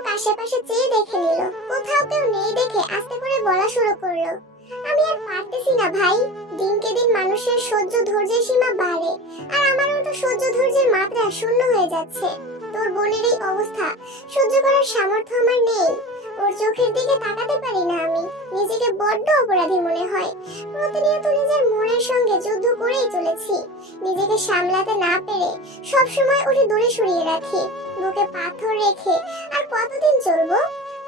Jungkook আশেপাশে চেয়ে দেখে নিল, কোথাও কেউ নেই দেখে আস্তে করে বলা শুরু করলো, আমি আর পারতেছি না ভাই। দিনকে দিন মানুষের সহ্য ধৈর্যের সীমা বাড়ে, আর আমার উল্টো সহ্য ধৈর্যের মাত্রা শূন্য হয়ে যাচ্ছে। তোর বোনের এই অবস্থা সহ্য করার সামর্থ্য আমার নেই। ওর চোখের দিকে তাকাতে পারি না আমি, নিজেকে বড্ড অপরাধী মনে হয়। প্রতিনিয়ত নিজের মনের সঙ্গে যুদ্ধ করেই চলেছি। নিজেকে সামলাতে না পেরে সব সময় ওকে দূরে সরিয়ে রাখি, বুকে পাথর রেখে। আর কতদিন চলবো?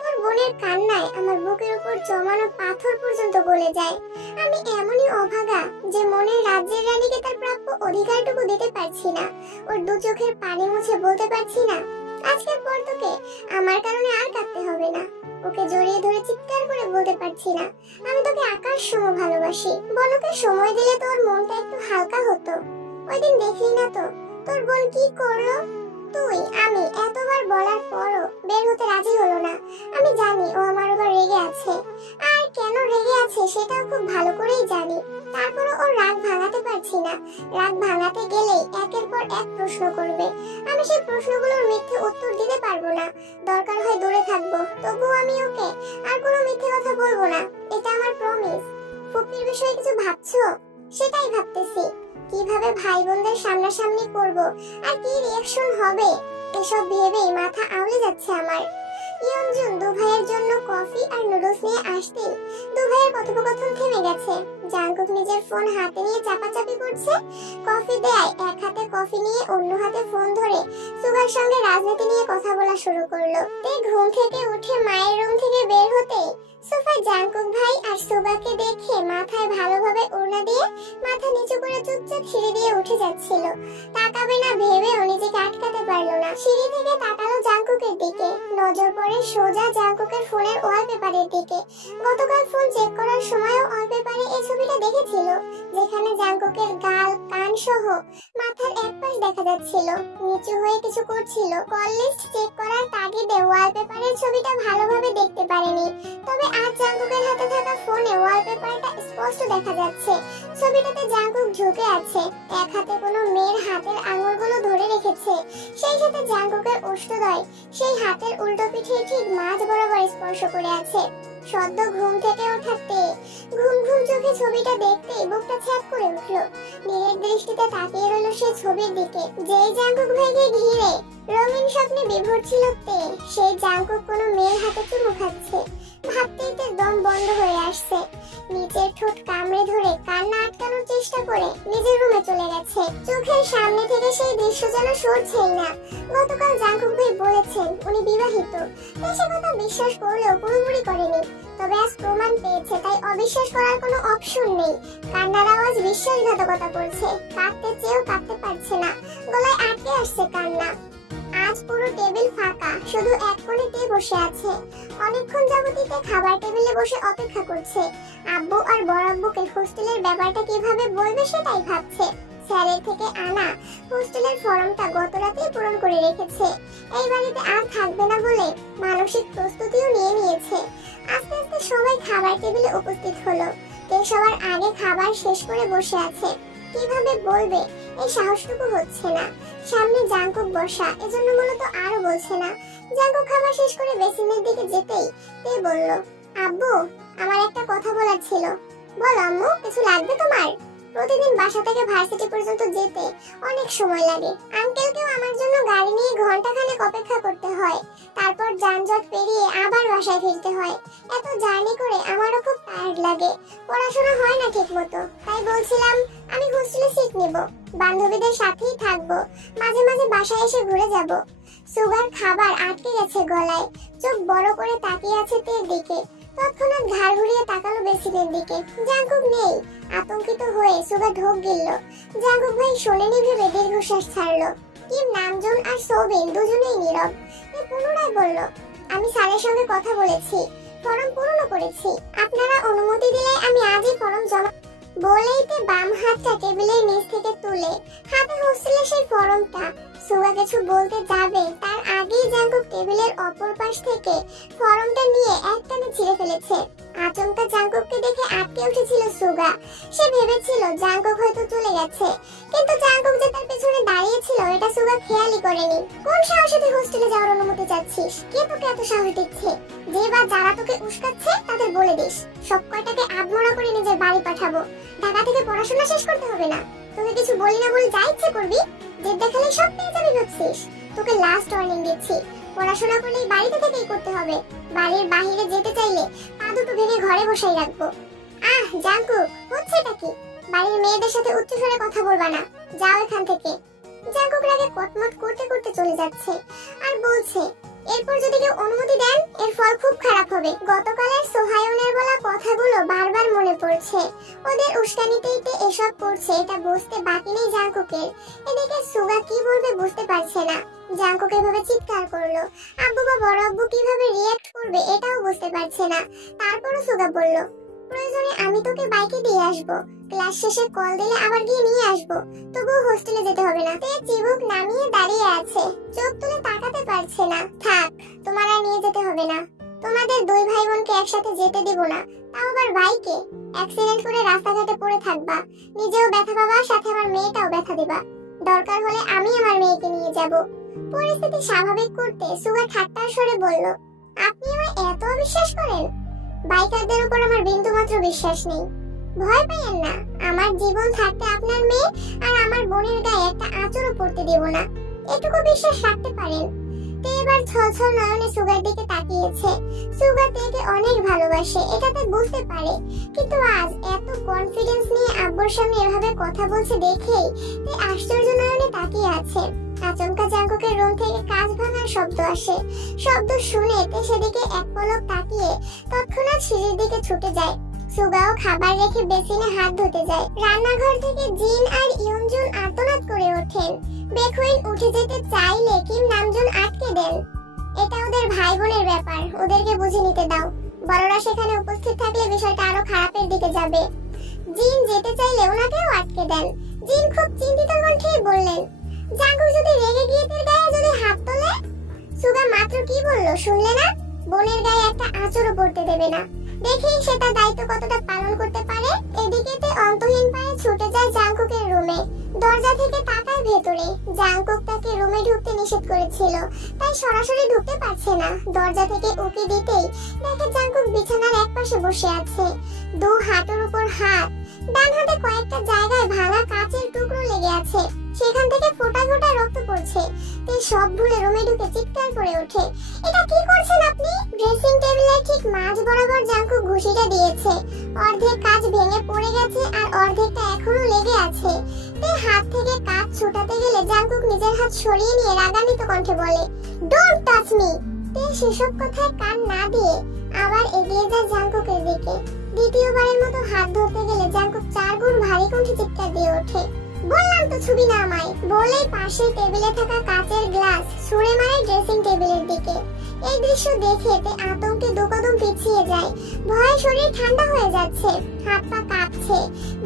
তোর বোনের কান্নায় আমার বুকের উপর জমানো পাথর পর্যন্ত গলে যায়। আমি এমনই অভাগা যে মনের রাজ্যের রানীকে তার প্রাপ্য অধিকারটুকু দিতে পারছি না। ওর দু চোখের পানি মুছে বলতে পারছি না, আজকের পর তোকে আমার কারণে আর কাঁদতে হবে না। ওকে জড়িয়ে ধরে চিৎকার করে বলতে পারছি না, আমি তোকে আকাশ সম ভালোবাসি। বনকে সময় দিলে তোর মনটা একটু হালকা হতো। ওই দিন দেখলি না তো তোর বোন কি করলো? তুই আমি এতবার বলার পরও বের হতে রাজি হলো না। আমি জানি ও আমার উপর রেগে আছে, আর কেন রেগে আছে সেটাও খুব ভালো করেই জানি। তারপরও ওর রাগ ভাঙাতে পারছি না। রাগ ভাঙাতে গেলেই একের পর এক প্রশ্ন করবে, আমি সেই প্রশ্নগুলোর মিথ্যে উত্তর দিতে পারবো না। দরকার হয় দূরে থাকবো, তবুও আমি ওকে আর কোনো মিথ্যে কথা বলবো না, এটা আমার প্রমিস। ফুপির বিষয়ে কিছু ভাবছো? সেটাই ভাবতেছি, কিভাবে ভাই বোনদের সামনাসামনি করব আর কি রিঅ্যাকশন হবে, এসব ভেবেই মাথা আউলে যাচ্ছে আমার। ইয়নজুন দু ভাইয়ের জন্য কফি আর নুডলস নিয়ে আসতেই দু ভাইয়ের কথোপকথন থেমে গেছে। জাঙ্কুক নিজের ফোন হাতে নিয়ে চাপাচাপি করছে। কফি দেয় এক হাতে কফি নিয়ে অন্য হাতে ফোন ধরে সুগার সঙ্গে রাজনীতি নিয়ে কথা বলা শুরু করলো। তে ঘুম থেকে উঠে মায়ের রুম থেকে বের হতেই সোফায় জাঙ্কুক ভাই আর সুগাকে দেখে মাথায় ভালোভাবে ওড়না দিয়ে মাথা নিচু করে চুপচাপ সিঁড়ি দিয়ে উঠে যাচ্ছিল। তাকাবে না ভেবেও নিজেকে আটকাতে পারলো না। সিঁড়ি থেকে তাকালো জাঙ্কুকের দিকে, নজর পড়ে সোজা জাঙ্কুকের ফোনের ওয়ালপেপারের দিকে। গতকাল ফোন চেক করার সময়ও ওয়ালপেপারে এই ছবিটা দেখেছিল, যেখানে জাঙ্কুকের গাল কান সহ মাথার এক পাশ দেখা যাচ্ছিল। নিচু হয়ে কিছু করছিল। কল লিস্ট চেক করার তাগিদে ওয়ালপেপারের ছবিটা ভালোভাবে দেখতে পারেনি, তবে আজ জাঙ্কুকের হাতে থাকা ফোনে ওয়ালপেপারটা স্পষ্ট দেখা যাচ্ছে। ছবিটাতে জাঙ্কুক ঝুঁকে আছে, এক হাতে কোনো মেয়ের হাতের আঙুলগুলো ধরে রেখেছে, সেই সাথে জাঙ্কুকের ওষ্ঠদ্বয় সেই হাতের উল্টো পিঠে ঠিক মাঝ বরাবর স্পর্শ করে আছে। সদ্য ঘুম থেকে ওঠাতে ঘুম ঘুম চোখে ছবিটা দেখতেই বুকটা ছ্যাঁক করে উঠল। নীরের দৃষ্টিতে তাকিয়ে রইল সেই ছবির দিকে। যেই জাঙ্কুক ভাইকে ঘিরে রঙিন স্বপ্নে বিভোর ছিল তে, সেই জাঙ্কুক কোনো মেয়ের হাতে চুমু খাচ্ছে। ভাবতেই তে দম বন্ধ হয়ে আসছে। নিচের ঠোঁট কামড়ে ধরে কান্না আটকানোর চেষ্টা করে নিজের রুমে চলে গেছে। চোখের সামনে থেকে সেই দৃশ্য যেন সরছেই না। গতকাল জাঙ্কুক ভাই বলেছেন উনি বিবাহিত, তাই সে কথা বিশ্বাস করলেও পুরোপুরি করেনি। তবে আজ প্রমাণ পেয়েছে, তাই অবিশ্বাস করার কোনো অপশন নেই। কান্নার আওয়াজ বিশ্বাসঘাতকতা করছে, কাঁদতে চেয়েও কাঁদতে পারছে না, গলায় আটকে আসছে কান্না। আজ পুরো টেবিল ফাঁকা, শুধু এক কোণে তে বসে আছে। অনেকক্ষণ যাবতীয় তে খাবার টেবিলে বসে অপেক্ষা করছে। আব্বু আর বড় আব্বুকে হোস্টেলের ব্যাপারটা কিভাবে বলবে সেটাই ভাবছে। স্যারের থেকে আনা হোস্টেলের ফর্মটা গত রাতেই পূরণ করে রেখেছে। এই বাড়িতে আর থাকবে না বলে মানসিক প্রস্তুতিও নিয়ে নিয়েছে। আস্তে আস্তে সবাই খাবার টেবিলে উপস্থিত হলো। তে সবার আগে খাবার শেষ করে বসে আছে। কিভাবে বলবে এই সাহসটুকু হচ্ছে না। সামনে জাঙ্কুক বসা, এজন্য মূলত আরো বলছে না। জাঙ্কুক খাবার শেষ করে বেসিনের দিকে যেতেই তে বলল, আব্বু আমার একটা কথা বলার ছিল। বল আম্মু, কিছু লাগবে তোমার? প্রতিদিন বাসা থেকে ভার্সিটি পর্যন্ত যেতে অনেক সময় লাগে। আঙ্কেলকেও আমার জন্য গাড়ি নিয়ে ঘন্টাখানেক অপেক্ষা করতে হয়, তারপর যানজট পেরিয়ে আবার বাসায় ফিরতে হয়। এত জার্নি করে আমারও খুব টায়ার্ড লাগে, পড়াশোনা হয় না ঠিক মতো। তাই বলছিলাম আমি হোস্টেলে সিট নেব, বান্ধবীদের সাথেই থাকবো, মাঝে মাঝে বাসায় এসে ঘুরে যাব। সুগার খাবার আটকে গেছে গলায়, চোখ বড় করে তাকিয়ে আছে তের দিকে। তৎক্ষণাৎ ঘাড় ঘুরিয়ে তাকালো বেসিনের দিকে, জাঙ্কুক নেই। আতঙ্কিত হয়ে সুগার ঢোক গিলল। জাঙ্কুক ভাই শোনেনি ভেবে দীর্ঘশ্বাস ছাড়লো। কিম, নামজুন আর সৌবিন দুজনেই নীরব। পুনরায় বলল, আমি স্যারের সঙ্গে কথা বলেছি, ফর্ম পূরণ করেছি। আপনারা অনুমতি দিলে আমি আজই ফর্ম জমা। বলেই তে বাম হাতটা টেবিলের নিচ থেকে তুলে হাতে হোস্টেলের সেই ফর্মটা। সুগা কিছু বলতে যাবে তার আগেই জাঙ্কুক টেবিলের অপর পাশ থেকে ফর্মটা নিয়ে একটানে ছিঁড়ে ফেলেছে। আচমকা জাঙ্কুককে দেখে আটকে উঠেছিল সুগা। সে ভেবেছিল জাঙ্কুক হয়তো চলে গেছে, কিন্তু জাঙ্কুক যে তার পেছনে দাঁড়িয়েছিল এটা সুগা খেয়ালই করেনি। কোন সাহসে তুই হোস্টেলে যাওয়ার অনুমতি চাচ্ছিস? কে তোকে এত সাহস দিচ্ছে? যে বা যারা তোকে উস্কাচ্ছে তাদের বলে দিস সব কয়টাকে আধমরা করে নিজের বাড়ি পাঠাবো। ঢাকা থেকে পড়াশোনা শেষ করতে হবে না। তোকে কিছু বলি না বলে যা ইচ্ছে করবি, জেদ দেখালে সব পেয়ে যাবি ভাবছিস? তোকে লাস্ট ওয়ার্নিং দিচ্ছি, পড়াশোনা করলে বাড়িতে থেকেই করতে হবে। বাড়ির বাইরে যেতে চাইলে পা দুটো ভেঙে ঘরে বসাই রাখবো। জাঙ্কুক, হচ্ছেটা কি? বাড়ির মেয়েদের সাথে উচ্চস্বরে কথা বলবা না, যাও এখান থেকে। জাঙ্কুক রাগে কটমট করতে করতে চলে যাচ্ছে আর বলছে, এরপর যদি কেউ অনুমতি দেন এর ফল খুব খারাপ হবে। গতকালের সোহায়নের বলা কথাগুলো বারবার মনে পড়ছে। ওদের উস্কানিতেই এসব করছে, এটা বুঝতে বাকি নেই জাঙ্কুকের। এদিকে সুগা কি বলবে বুঝতে পারছে না। জাঙ্কুক এভাবে চিৎকার করলো, আব্বু বা বড় আব্বু কিভাবে রিঅ্যাক্ট করবে এটাও বুঝতে পারছে না। তারপরও সুগা বলল, প্রয়োজনে আমি তোকে বাইকে দিয়ে আসবো, ক্লাস শেষে কল দিলে আবার গিয়ে নিয়ে আসবো, তবুও হোস্টেলে যেতে হবে না। তে চিবুক নামিয়ে দাঁড়িয়ে আছে, চোখ তুলে তাকাতে পারছে না। থাক, তোমার আর নিয়ে যেতে হবে না। তোমাদের দুই ভাই বোনকে একসাথে যেতে দিব না, তাও আবার বাইকে। অ্যাক্সিডেন্ট করে রাস্তাঘাটে পড়ে থাকবা, নিজেও ব্যথা পাবা, সাথে আমার মেয়েটাও ব্যথা দিবা। দরকার হলে আমি আমার মেয়েকে নিয়ে যাব। পরিস্থিতি স্বাভাবিক করতে সুগা ঠাট্টার স্বরে বলল, আপনি আমায় এত অবিশ্বাস করেন? বাইকারদের উপর আমার বিন্দুমাত্র বিশ্বাস নেই। ভয় পাইয়েন না, আমার জীবন থাকতে আপনার মেয়ে আর আমার বোনের গায়ে একটা আঁচড়ও পড়তে দেব না, এটুকু বিশ্বাস রাখতে পারেন। তে এবার ছলছল নয়নে সুগার দিকে তাকিয়েছে। সুগা তেকে অনেক ভালোবাসে, এটাতে বুঝতে পারে, কিন্তু আজ এত কনফিডেন্স নিয়ে আব্বুর সামনে এভাবে কথা বলছে দেখেই তে আশ্চর্য নয়নে তাকিয়ে আছে। আচমকা জাঙ্কুকের রুম থেকে কাঁচ ভাঙার শব্দ আসে। শব্দ শুনে তে সেদিকে এক পলক তাকিয়ে তৎক্ষণাৎ সিঁড়ির দিকে ছুটে যায়। সুগাও খাবার রেখে বেসিনে হাত ধুতে যায়। রান্নাঘর থেকে জিন আর ইয়নজুন আর্তনাদ করে ওঠেন। বেখুইন উঠে যেতে চাইলে কিম নামজুন আটকে দেন। এটা ওদের ভাই বোনের ব্যাপার, ওদেরকে বুঝে নিতে দাও। বড়রা সেখানে উপস্থিত থাকলে বিষয়টা আরো খারাপের দিকে যাবে। জিন যেতে চাইলে ওনাকেও আটকে দেন। জিন খুব চিন্তিত কণ্ঠে বললেন, জাঙ্কুক যদি রেগে গিয়ে তোর গায়ে যদি হাত তোলে? সুগা মাত্র কি বললো শুনলে না? বোনের গায়ে একটা আঁচড়ও পড়তে দেবে না। দেখেই সে তার দায়িত্ব কতটা পালন করতে পারে। এদিকে তে অন্তহীন পায়ে ছুটে যায় জাঙ্কুকের রুমে। দরজা থেকে তাকায় ভেতরে। জাঙ্কুক তাকে রুমে ঢুকতে নিষেধ করেছিল, তাই সরাসরি ঢুকতে পারছে না। দরজা থেকে উকি দিতেই দেখে জাঙ্কুক বিছানার একপাশে বসে আছে, দু হাঁটুর উপর হাত। ডান হাতে কয়েকটা জায়গায় ভাঙা কাচের টুকরো লেগে আছে, সেখান থেকে ফোঁটা ফোঁটা রক্ত পড়ছে। তে সব ভুলে রুমে ঢুকে চিৎকার করে ওঠে, এটা কি করছেন আপনি? ড্রেসিং টেবিলের ঠিক মাঝ বরাবর জাঙ্কুক ঘুষিটা দিয়েছে। অর্ধেক কাচ ভেঙে পড়ে গেছে আর অর্ধেকটা এখনো লেগে আছে। তে হাত থেকে কাচ ছোটাতে গেলে জাঙ্কুক নিজের হাত সরিয়ে নিয়ে রাগান্বিত কণ্ঠে বলে, ডোন্ট টাচ মি। তে সেসব কথায় কান না দিয়ে আবার এগিয়ে যায় জাঙ্কুকের দিকে। দ্বিতীয়বারের মতো হাত ধরতে গেলে জাঙ্কুক 4 গুণ ভারী কণ্ঠে চিৎকার দিয়ে ওঠে, বললাম তো ছবি না আমায়। বলেই পাশে টেবিলে থাকা কাচের গ্লাস ছুঁড়ে মারে ড্রেসিং টেবিলের দিকে। এই দৃশ্য দেখে তে আতঙ্কে দুকদম পিছিয়ে যায়। ভয়ে শরীর ঠান্ডা হয়ে যাচ্ছে, হাত পা কাঁপছে,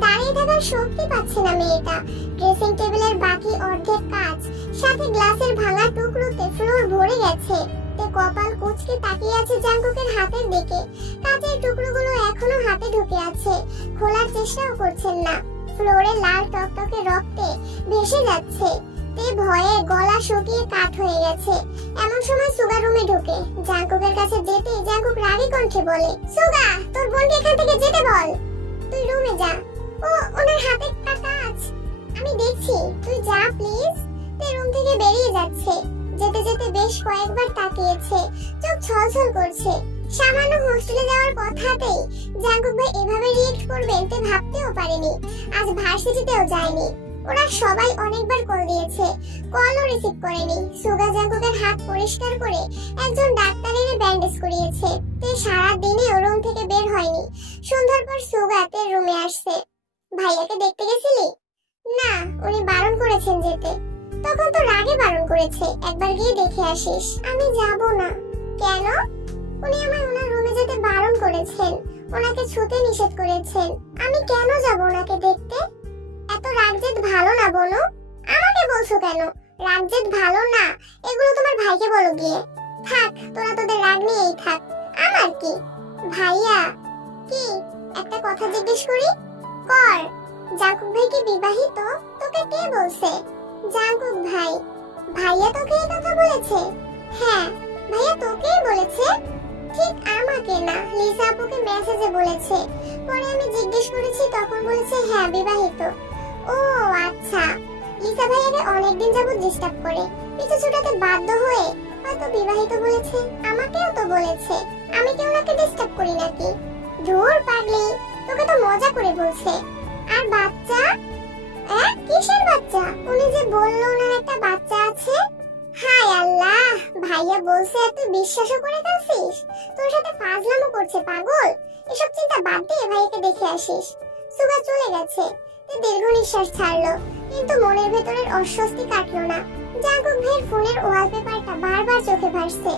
দাঁড়িয়ে থাকার শক্তি পাচ্ছে না মেয়েটা। ড্রেসিং টেবিলের বাকি অর্ধেক কাচ সাথে গ্লাসের ভাঙা টুকরোতে ফ্লোর ভরে গেছে। তে কপাল কুঁচকে তাকিয়ে আছে জাঙ্কুকের হাতের দিকে। কাচের টুকরোগুলো এখনো হাতে ঢুকে আছে, খোলার চেষ্টাও করছেন না। ফ্লোরে লাল টকটকে রক্তে ভেসে যাচ্ছে। তে ভয়ে গলা শুকিয়ে কাঠ হয়ে গেছে। এমন সময় সুগা রুমে ঢোকে। জাঙ্কুকের কাছে যেতে জাঙ্কুক রাগী কণ্ঠে বলে, সুগা, তোর বোনকে এখান থেকে যেতে বল। তুই রুমে যা, ওনার হাতে কাজ, আমি দেখছি, তুই যা প্লিজ। তে রুম থেকে বেরিয়ে যাচ্ছে। যেতে যেতে বেশ কয়েকবার তাকিয়েছে, চোখ ছলছল করছে। সামান্য হোস্টেলে যাওয়ার কথাতেই জাঙ্কুক ভাই এভাবে রিঅ্যাক্ট করবেন তে ভাবতেও পারেনি। আজ ভার্সিটিতেও যায়নি। ওরা সবাই অনেকবার কল দিয়েছে, কলও রিসিভ করেনি। সুগা জাঙ্কুকের হাত পরিষ্কার করে একজন ডাক্তার এনে ব্যান্ডেজ করিয়েছে। তে সারা দিনেও রুম থেকে বের হয়নি। সন্ধ্যার পর সুগা তে রুমে আসছে। ভাইয়াকে দেখতে গেছিলি? না, উনি বারণ করেছেন যেতে। তখন তো রাগে বারণ করেছে, একবার গিয়ে দেখে আসিস। আমি যাব না। কেন? উনি আমায় ওনার রুমে যেতে বারণ করেছেন, ওনাকে ছুতে নিষেধ করেছেন। আমি কেন যাব ওনাকে দেখতে? এত রাগজেদ ভালো না বলো। আমাকে বলছো কেন? রাগজেদ ভালো না, এগুলো তোমার ভাইকে বলো গিয়ে। থাক, তোরা তোদের রাগ নিয়েই থাক, আমার কি। ভাইয়া, কি একটা কথা জিজ্ঞেস করি? কর। জাঙ্কুক ভাই কি বিবাহিত? তোকে কে বলছে? জাঙ্কুক ভাই। ভাইয়া তোকে এই কথা বলেছে? হ্যাঁ, ভাইয়া তোকেই বলেছে। ঠিক আমাকে না, লিসা আপুকে মেসেজে বলেছে। পরে আমি জিজ্ঞেস করেছি, তখন বলেছে হ্যাঁ বিবাহিত। ও আচ্ছা। লিসা ভাইয়াকে অনেকদিন যাবত ডিস্টার্ব করে, পিছু ছুটাতে বাধ্য হয়ে হয়তো বিবাহিত বলেছে। আমাকেও তো বলেছে। আমি কি ওনাকে ডিস্টার্ব করি নাকি? ধুর পাগলি, তোকে তো মজা করে বলছে। আর বাচ্চা? কিসের বাচ্চা? উনি যে বললো ওনার একটা বাচ্চা আছে। হায় আল্লাহ, ভাইয়া বলছে আর তুই বিশ্বাসও করে ফেলছিস? তোর সাথে ফাজলামো করছে পাগল। এসব চিন্তা বাদ দিয়ে ভাইয়াকে দেখে আসিস। সুগা চলে গেছে। দীর্ঘ নিঃশ্বাস ছাড়লো, কিন্তু মনের ভেতরের অস্বস্তি কাটলো না। জাঙ্কুক ভাইয়ের ফোনের ওয়ালপেপারটা বারবার চোখে ভাসছে।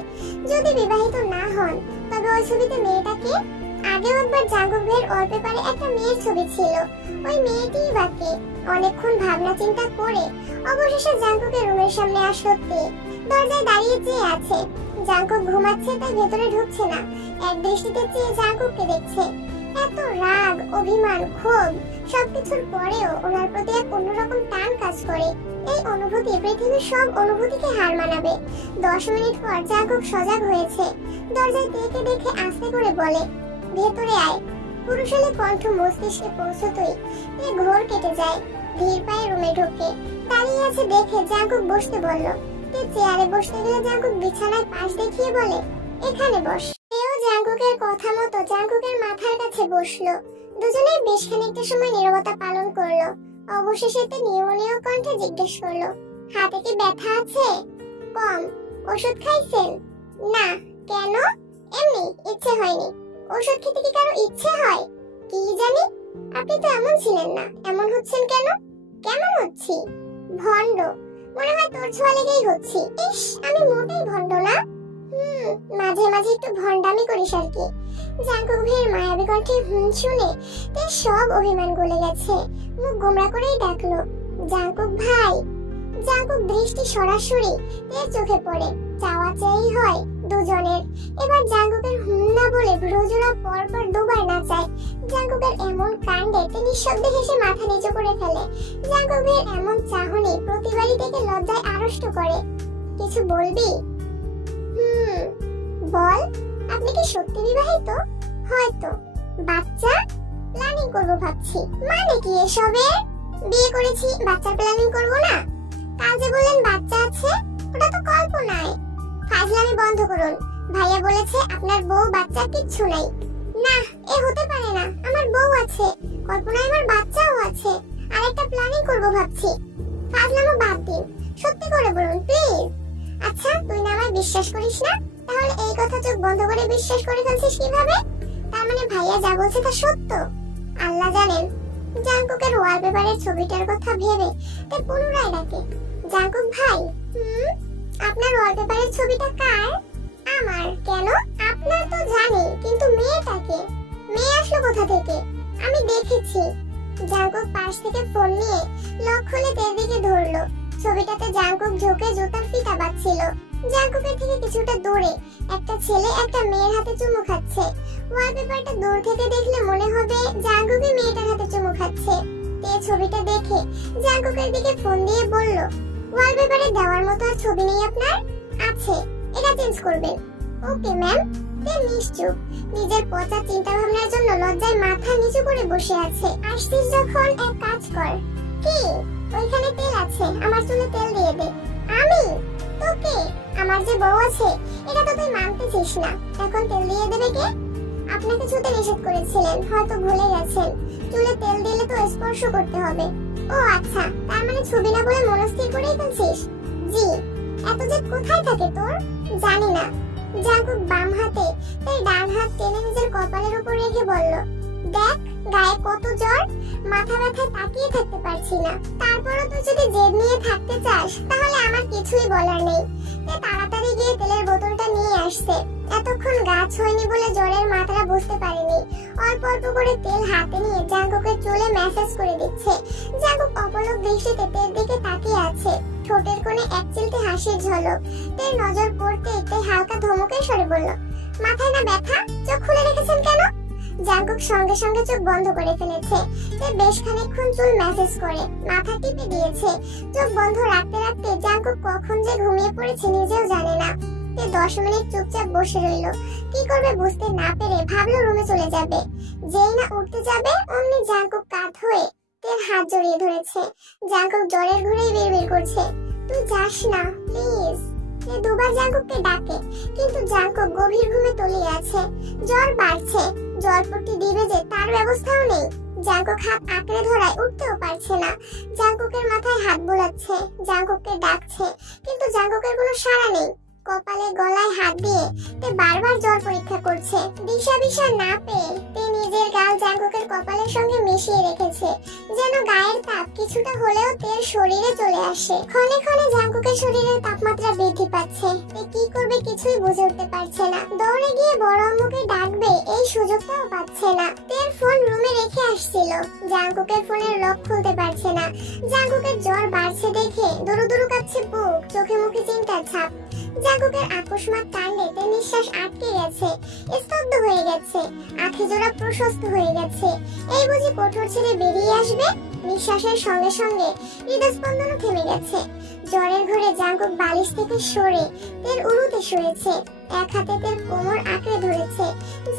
যদি বিবাহিত না হন, তবে ওই ছবিতে মেয়েটাকে? আগেও একবার জাঙ্কুক ভাইয়ের ওয়ালপেপারে একটা মেয়ের ছবি ছিল। ওই মেয়েটিই বাকি। অনেকক্ষণ ভাবনা চিন্তা করে অবশেষে জাঙ্কুকের রুমের সামনে আসলো তে। দরজায় দাঁড়িয়ে চেয়ে আছে। জাঙ্কুক ঘুমাচ্ছে, তাই ভেতরে ঢুকছে না। এক দৃষ্টিতে চেয়ে জাঙ্কুককে দেখছে। এত রাগ, অভিমান, ক্ষোভ সবকিছুর পরেও ওনার প্রতি এক অন্যরকম টান কাজ করে। এই অনুভূতি পৃথিবীর সব অনুভূতিকে হার মানাবে। 10 মিনিট পর জাঙ্কুক সজাগ হয়েছে। দরজায় তেকে দেখে আস্তে করে বলে, ভেতরে আয়। পুরুষালী কণ্ঠ মস্তিষ্কে পৌঁছতই ঘোর কেটে যায়। ধীর পায়ে রুমে ঢোকে। দাঁড়িয়ে আছে দেখে জাঙ্কুক বসতে বলল। তে চেয়ারে বসতে গেলে জাঙ্কুক বিছানায় পাশ দেখিয়ে বলে, এখানে বস। তেও জাঙ্কুকের কথা মতো জাঙ্কুকের মাথার কাছে বসলো। দুজনেই বেশ খানিকটা সময় নীরবতা পালন করলো। অবশেষে তে নিয়মনীয় কণ্ঠে জিজ্ঞেস করলো, হাতে কি ব্যথা আছে? কম। ওষুধ খাইছেন? না। কেন? এমনি, ইচ্ছে হয়নি। ওষুধ খেতে কি কারো ইচ্ছে হয়? কি জানি, আপনি তো এমন ছিলেন না। এমন হচ্ছেন কেন? কেমন হচ্ছি? ভন্ড। মনে হয় তোর ছোঁয়া লেগেই হচ্ছি। ইস, আমি মোটেই ভন্ড না। মাঝে মাঝে একটু ভন্ডামি করিস আর কি। জাঙ্কুক ভাইয়ের মায়াবী কণ্ঠে শুনে তার সব অভিমান গলে গেছে। মুখ গোমড়া করেই ডাকলো, জাঙ্কুক ভাই। জাঙ্কুক দৃষ্টি সরাসরি এর চোখে পড়ে। চাওয়া চাই হয় দুজনের। এবার জাঙ্কুকের না বলে ভ্রুজোড়া পর পর দুবার নাচায়। জাঙ্কুকের এমন কাণ্ডে তে নিঃশব্দে হেসে মাথা নিচু করে ফেলে। জাঙ্কুক ভাইয়ের এমন চাহনি প্রতিবারই থেকে লজ্জায় আড়ষ্ট করে। কিছু বলবি? বল। আপনি কি সত্যি বিবাহিত? হয়তো। বাচ্চা? প্ল্যানিং করব ভাবছি। মানে কি এসবের? বিয়ে করেছি, বাচ্চার প্ল্যানিং করব না? কাজে বলেন বাচ্চা আছে, ওটা তো কল্পনায়। ফাজলামি বন্ধ করুন। ভাইয়া বলেছে আপনার বউ বাচ্চা কিচ্ছু নাই। না, এ হতে পারে না। আমার বউ আছে, কল্পনায় আমার বাচ্চাও আছে। আর একটা প্ল্যানিং করব ভাবছি। ফাজলামো বাদ দিন, সত্যি করে বলুন প্লিজ। আচ্ছা, তুই না আমায় বিশ্বাস করিস না? তাহলে এই কথা চোখ বন্ধ করে বিশ্বাস করে ফেলছিস কিভাবে? তার মানে ভাইয়া যা বলছে তা সত্য? আল্লাহ জানেন। জাঙ্কুকের ওয়ালপেপারের ছবিটার কথা ভেবে তে পুনরায় ডাকে, জাঙ্কুক ভাই। আপনার ওয়ালপেপারের ছবিটা কার? আমার। কেন? আপনার তো জানি, কিন্তু মেয়েটাকে? মেয়ে আসলো কোথা থেকে? আমি দেখেছি। জাঙ্কুক পাশ থেকে ফোন নিয়ে লক খুলে তের দিকে ধরলো। ছবিটাতে জাঙ্কুক ঝোঁকে জুতার ফিতা বাঁধছিল। জাঙ্কুকের থেকে কিছুটা দূরে একটা ছেলে একটা মেয়ের হাতে চুমু খাচ্ছে। ওয়ালপেপারটা দূর থেকে দেখলে মনে হবে জাঙ্কুকই মেয়েটার হাতে চুমু খাচ্ছে। তে ছবিটা দেখে জাঙ্কুকের দিকে ফোন দিয়ে বলল, ওয়ালপেপারে দেওয়ার মতো আর ছবি নেই আপনার? আছে, এটা চেঞ্জ করবেন। Okay ma'am. তে নিশ্চুপ, নিজের পচা চিন্তা ভাবনার জন্য লজ্জায় মাথা নিচু করে বসে আছে। আসছিস যখন এক কাজ কর। কি? ওইখানে তেল আছে, আমার চুলে তেল দিয়ে দে। আমি? তোকে? আমার যে বউ আছে, এটা তো তুই মানতেছিস না। এখন তেল দিয়ে দেবে কে? আপনাকে ছুতে নিষেধ করেছিলেন, হয়তো ভুলে গেছেন। চুলে তেল দিলে তো স্পর্শ করতে হবে। ও আচ্ছা, তার মানে ছবি না বলে মনস্থির করেই ফেলছিস? জি। এত জেদ কোথায় থাকে তোর? জানি না। জাঙ্কুক বাম হাতে তার ডান হাত টেনে নিজের কপালের উপর রেখে বলল, দেখ গায়ে কত জ্বর, মাথা ব্যথায় তাকিয়ে থাকতে পারছি না। তারপরও তুই যদি জেদ নিয়ে থাকতে চাস, তাহলে আমার কিছুই বলার নেই। তে তাড়াতাড়ি গিয়ে তেলের বোতলটা নিয়ে আসছে। এতক্ষণ গা ছোঁয়নি বলে জ্বরের মাত্রা বুঝতে পারেনি। অল্প অল্প করে তেল হাতে নিয়ে জাঙ্কুকের চুলে ম্যাসাজ করে দিচ্ছে। জাঙ্কুক অপলক দৃষ্টিতে তের দিকে তাকিয়ে আছে। ঠোঁটের কোণে এক চিলতে হাসির ঝলক। তের নজর পড়তে তে হালকা ধমকের স্বরে বলল, মাথায় না ব্যথা? চোখ খুলে রেখেছেন কেন? জাঙ্কুক সঙ্গে সঙ্গে চোখ বন্ধ করে ফেলেছে। তে বেশ খানিকক্ষণ চুল ম্যাসেজ করে মাথা টিপে দিয়েছে। চোখ বন্ধ রাখতে রাখতে জাঙ্কুক কখন যে ঘুমিয়ে পড়েছে নিজেও জানে না। 10 মিনিট চুপচাপ বসে রইল। কি করবে বুঝতে না পেরে ভাবলো রুমে চলে যাবে। যেই না উঠতে যাবে অমনি জাঙ্কুক কাঁধ হয়ে তের হাত জড়িয়ে ধরেছে। জাঙ্কুক জ্বরের ঘুরেই বিড়বিড় করছে, তুই যাস না প্লিজ। দুবার জাঙ্কুককে ডাকে কিন্তু জাঙ্কুক গভীর ঘুমে তলিয়ে আছে। জ্বর বাড়ছে, জলপট্টি দিবে যে তার ব্যবস্থাও নেই। জাঙ্কুক হাত আঁকড়ে ধরায় উঠতেও পারছে না। জাঙ্কুকের মাথায় হাত বোলাচ্ছে, জাঙ্কুককে ডাকছে কিন্তু জাঙ্কুকের কোনো সাড়া নেই। কপালে গলায় হাত দিয়ে তে বারবার জ্বর পরীক্ষা করছে। দিশা না পেয়ে তে নিজের গাল জাঙ্কুকের কপালের সঙ্গে মিশিয়ে রেখেছে, যেন গায়ের তাপ কিছুটা হলেও তের শরীরে চলে আসে। ক্ষণে ক্ষণে জাঙ্কুকের শরীরের তাপমাত্রা বৃদ্ধি পাচ্ছে। তে কি করবে কিছুই বুঝে উঠতে পারছে না। দৌড়ে গিয়ে বড় আম্মুকে ডাকবে এই সুযোগটাও পাচ্ছে না। তের ফোন রুমে রেখে আসছিল, জাঙ্কুকের ফোনের লক খুলতে পারছে না। জাঙ্কুকের জ্বর বাড়ছে দেখে দুরু দুরু কাঁপছে বুক, চোখে মুখে চিন্তার ছাপ। জাঙ্কুকের আকস্মাত কাণ্ডে তে নিঃশ্বাস আটকে গেছে, স্তব্ধ হয়ে গেছে, আঁখি জোড়া প্রশস্ত হয়ে গেছে। এই বুঝি কোঠর ছেড়ে বেরিয়ে আসবে। নিঃশ্বাসের সঙ্গে সঙ্গে হৃদস্পন্দনও থেমে গেছে। জ্বরের ঘরে জাঙ্কুক বালিশ থেকে সরে তের উরুতে শুয়েছে, এক হাতে তের কোমর আঁকড়ে ধরেছে।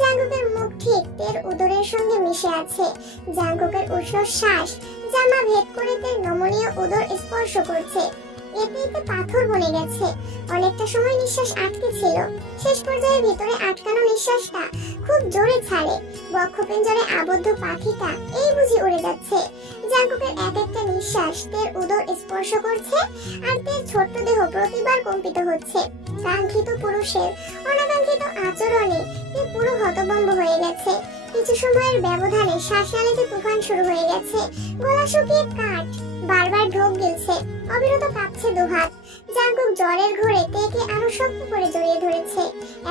জাঙ্কুকের মুখ ঠিক তের উদরের সঙ্গে মিশে আছে। জাঙ্কুকের উষ্ণ শ্বাস জামা ভেদ করে তের নমনীয় উদর স্পর্শ করছে। এতে এতে পাথর বনে গেছে। অনেকটা সময় নিঃশ্বাস আটকে ছিল, শেষ পর্যায়ে ভিতরে আটকানো নিঃশ্বাসটা খুব জোরে ছাড়ে। বক্ষপিঞ্জরে আবদ্ধ পাখিটা এই বুঝি উড়ে যাচ্ছে। জাঙ্কুকের এক একটা নিঃশ্বাস তের উদর স্পর্শ করছে আর তের ছোট্ট দেহ প্রতিবার কম্পিত হচ্ছে। কাঙ্ক্ষিত পুরুষের অনাকাঙ্ক্ষিত আচরণে তে পুরো হতভম্ব হয়ে গেছে। কিছু সময়ের ব্যবধানে শ্বাসনালীতে তুফান শুরু হয়ে গেছে। গলা শুকিয়ে কাঠ, বারবার ঢোক গিলছে, অবিরত কাঁপছে দুহাত। জাঙ্কুক জ্বরের ঘোরে তেকে আরো শক্ত করে জড়িয়ে ধরেছে।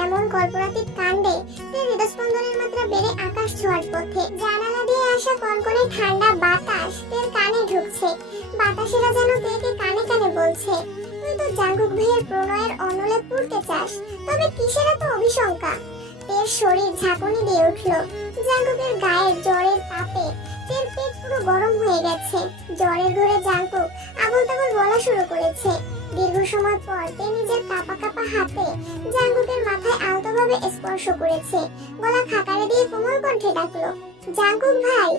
এমন কল্পনাতীত কাণ্ডে তের হৃদস্পন্দনের মাত্রা বেড়ে আকাশ ছোঁয়ার পথে। জানালা দিয়ে আসা কনকনে ঠান্ডা বাতাস তের কানে ঢুকছে। বাতাসেরা যেন তেকে কানে কানে বলছে, তুই তো জাঙ্কুক ভাইয়ের প্রণয়ের অনলে পুড়তে চাস, তবে কিসের এত অভিশঙ্কা। তের শরীর ঝাঁকুনি দিয়ে উঠল। জাঙ্কুকের গায়ের জ্বরের তাপে তের পেট পুরো গরম হয়ে গেছে। জ্বরের ঘরে জাঙ্কুক আবল তাবল বলা শুরু করেছে। দীর্ঘ সময় পর তে নিজের কাপা কাপা হাতে জাঙ্কুকের মাথায় আলতোভাবে স্পর্শ করেছে। গলা খাকারে দিয়ে কোমল কণ্ঠে ডাকলো, জাঙ্কুক ভাই।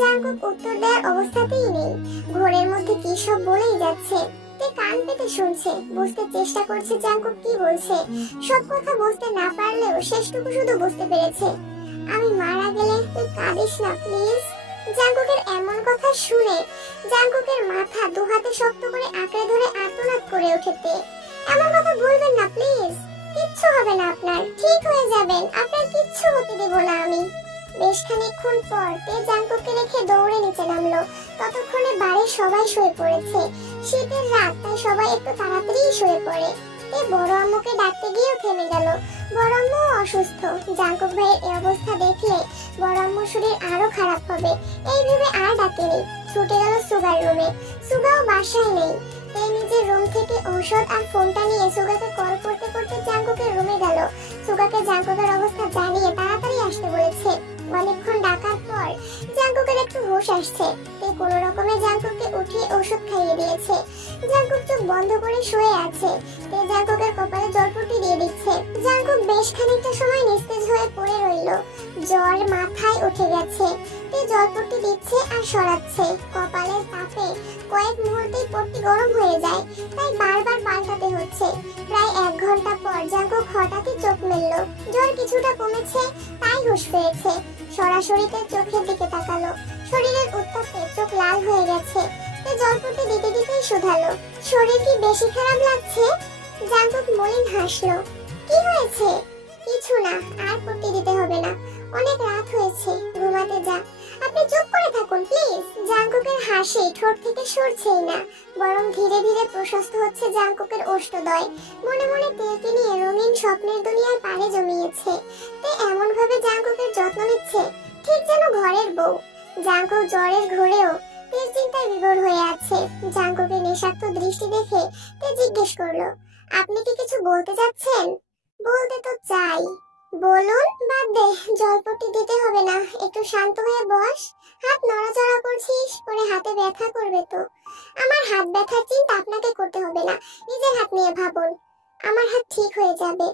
জাঙ্কুক উত্তর দেওয়ার অবস্থাতেই নেই। ঘোরের মধ্যে কি সব বলেই যাচ্ছে। তে কান পেতে শুনছে, বুঝতে চেষ্টা করছে জাঙ্কুক কি বলছে। সব কথা বুঝতে না পারলেও শেষটুকু শুধু বুঝতে পেরেছে, আমি মারা গেলে তুই কাঁদিস না প্লিজ। জাঙ্কুকের এমন কথা শুনে জাঙ্কুকের মাথা দুহাতে শক্ত করে আঁকড়ে ধরে আর্তনাদ করে ওঠেতে, এমন কথা বলবেন না প্লিজ, কিচ্ছু হবে না আপনার, ঠিক হয়ে যাবেন, আপনার কিচ্ছু হতে দেব না আমি। বেশ খানিকক্ষণ পর তে জাঙ্কুককে রেখে দৌড়ে নিচে নামলো। ততক্ষণে বাড়ির সবাই শুয়ে পড়েছে। শীতের রাত, তাই সবাই একটু তাড়াতাড়ি শুয়ে পড়ে। তে বড় আম্মুকে ডাকতে গিয়েও থেমে গেল। বড় আম্মু অসুস্থ। জাঙ্কুক ভাইয়ের এই অবস্থা দেখলে বড় আম্মুর শরীর আরো খারাপ হবে, এই ভেবে আর ডাকেনি। ছুটে গেল সুগার রুমে। সুগাও বাসায় নেই। তে নিজের রুম থেকে ঔষধ আর ফোনটা নিয়ে সুগাকে কল করতে করতে জাঙ্কুকের রুমে গেল। সুগাকে জাঙ্কুকের অবস্থা জানিয়ে তাড়াতাড়ি আসতে বলেছে। অনেকক্ষণ ডাকার পর জাঙ্কুকের একটু হুঁশ আসছে। তে কোনো রকমে জাঙ্কুককে উঠিয়ে ঔষধ খাইয়ে দিয়েছে। জাঙ্কুক চোখ বন্ধ করে শুয়ে আছে। তে জাঙ্কুকের কপালে জলপট্টি দিয়ে দিচ্ছে। জাঙ্কুক বেশ খানিকটা সময় নিস্তেজ হয়ে পড়ে রইল। জ্বর মাথায় উঠে গেছে। তে জলপট্টি দিচ্ছে আর সরাচ্ছে। কপালের তাপে কয়েক মুহূর্তেই পট্টি গরম হয়ে যায়, তাই বারবার পাল্টাতে হচ্ছে। প্রায় 1 ঘন্টা পর জাঙ্কুক হঠাৎই চোখ মেলল। জ্বর কিছুটা কমেছে, তাই হুঁশ পেয়েছে। সরাসরিতে চোখের দিকে তাকালো। শরীরের উত্তাপে চোখ লাল হয়ে গেছে। তে জলপট্টি দিতে দিতেই শুধালো, শরীর কি বেশি খারাপ লাগছে? জাঙ্কুক মলিন হাসলো। কি হয়েছে? কিছু না, আর পট্টি দিতে হবে না, অনেক রাত হয়েছে, ঘুমাতে যা। আপনি চুপ করে থাকুন প্লিজ। জাঙ্কুকের হাসি ঠোঁট থেকে সরছেই না, বরং ধীরে ধীরে প্রশস্ত হচ্ছে জাঙ্কুকের ওষ্ঠদ্বয়। মনে মনে তেকে নিয়ে রঙিন স্বপ্নের দুনিয়ায় পাড়ে জমিয়েছে। তে এমন ভাবে জাঙ্কুকের যত্ন নিচ্ছে, ঠিক যেন ঘরের বউ। জাঙ্কুক জ্বরের ঘোরেও তের চিন্তায় বিভোর হয়ে আছে। জাঙ্কুকের নেশাক্ত দৃষ্টি দেখে তে জিজ্ঞেস করলো, আপনি কি কিছু বলতে যাচ্ছেন? বলতে তো চাই, বলুন। বাদ দে, জলপট্টি দিতে হবে না, একটু শান্ত হয়ে বস। হাত নড়াচড়া করছিস, পরে হাতে ব্যথা করবে তো। আমার হাত ব্যথার চিন্তা আপনাকে করতে হবে না, নিজের হাত নিয়ে ভাবুন, আমার হাত ঠিক হয়ে যাবে।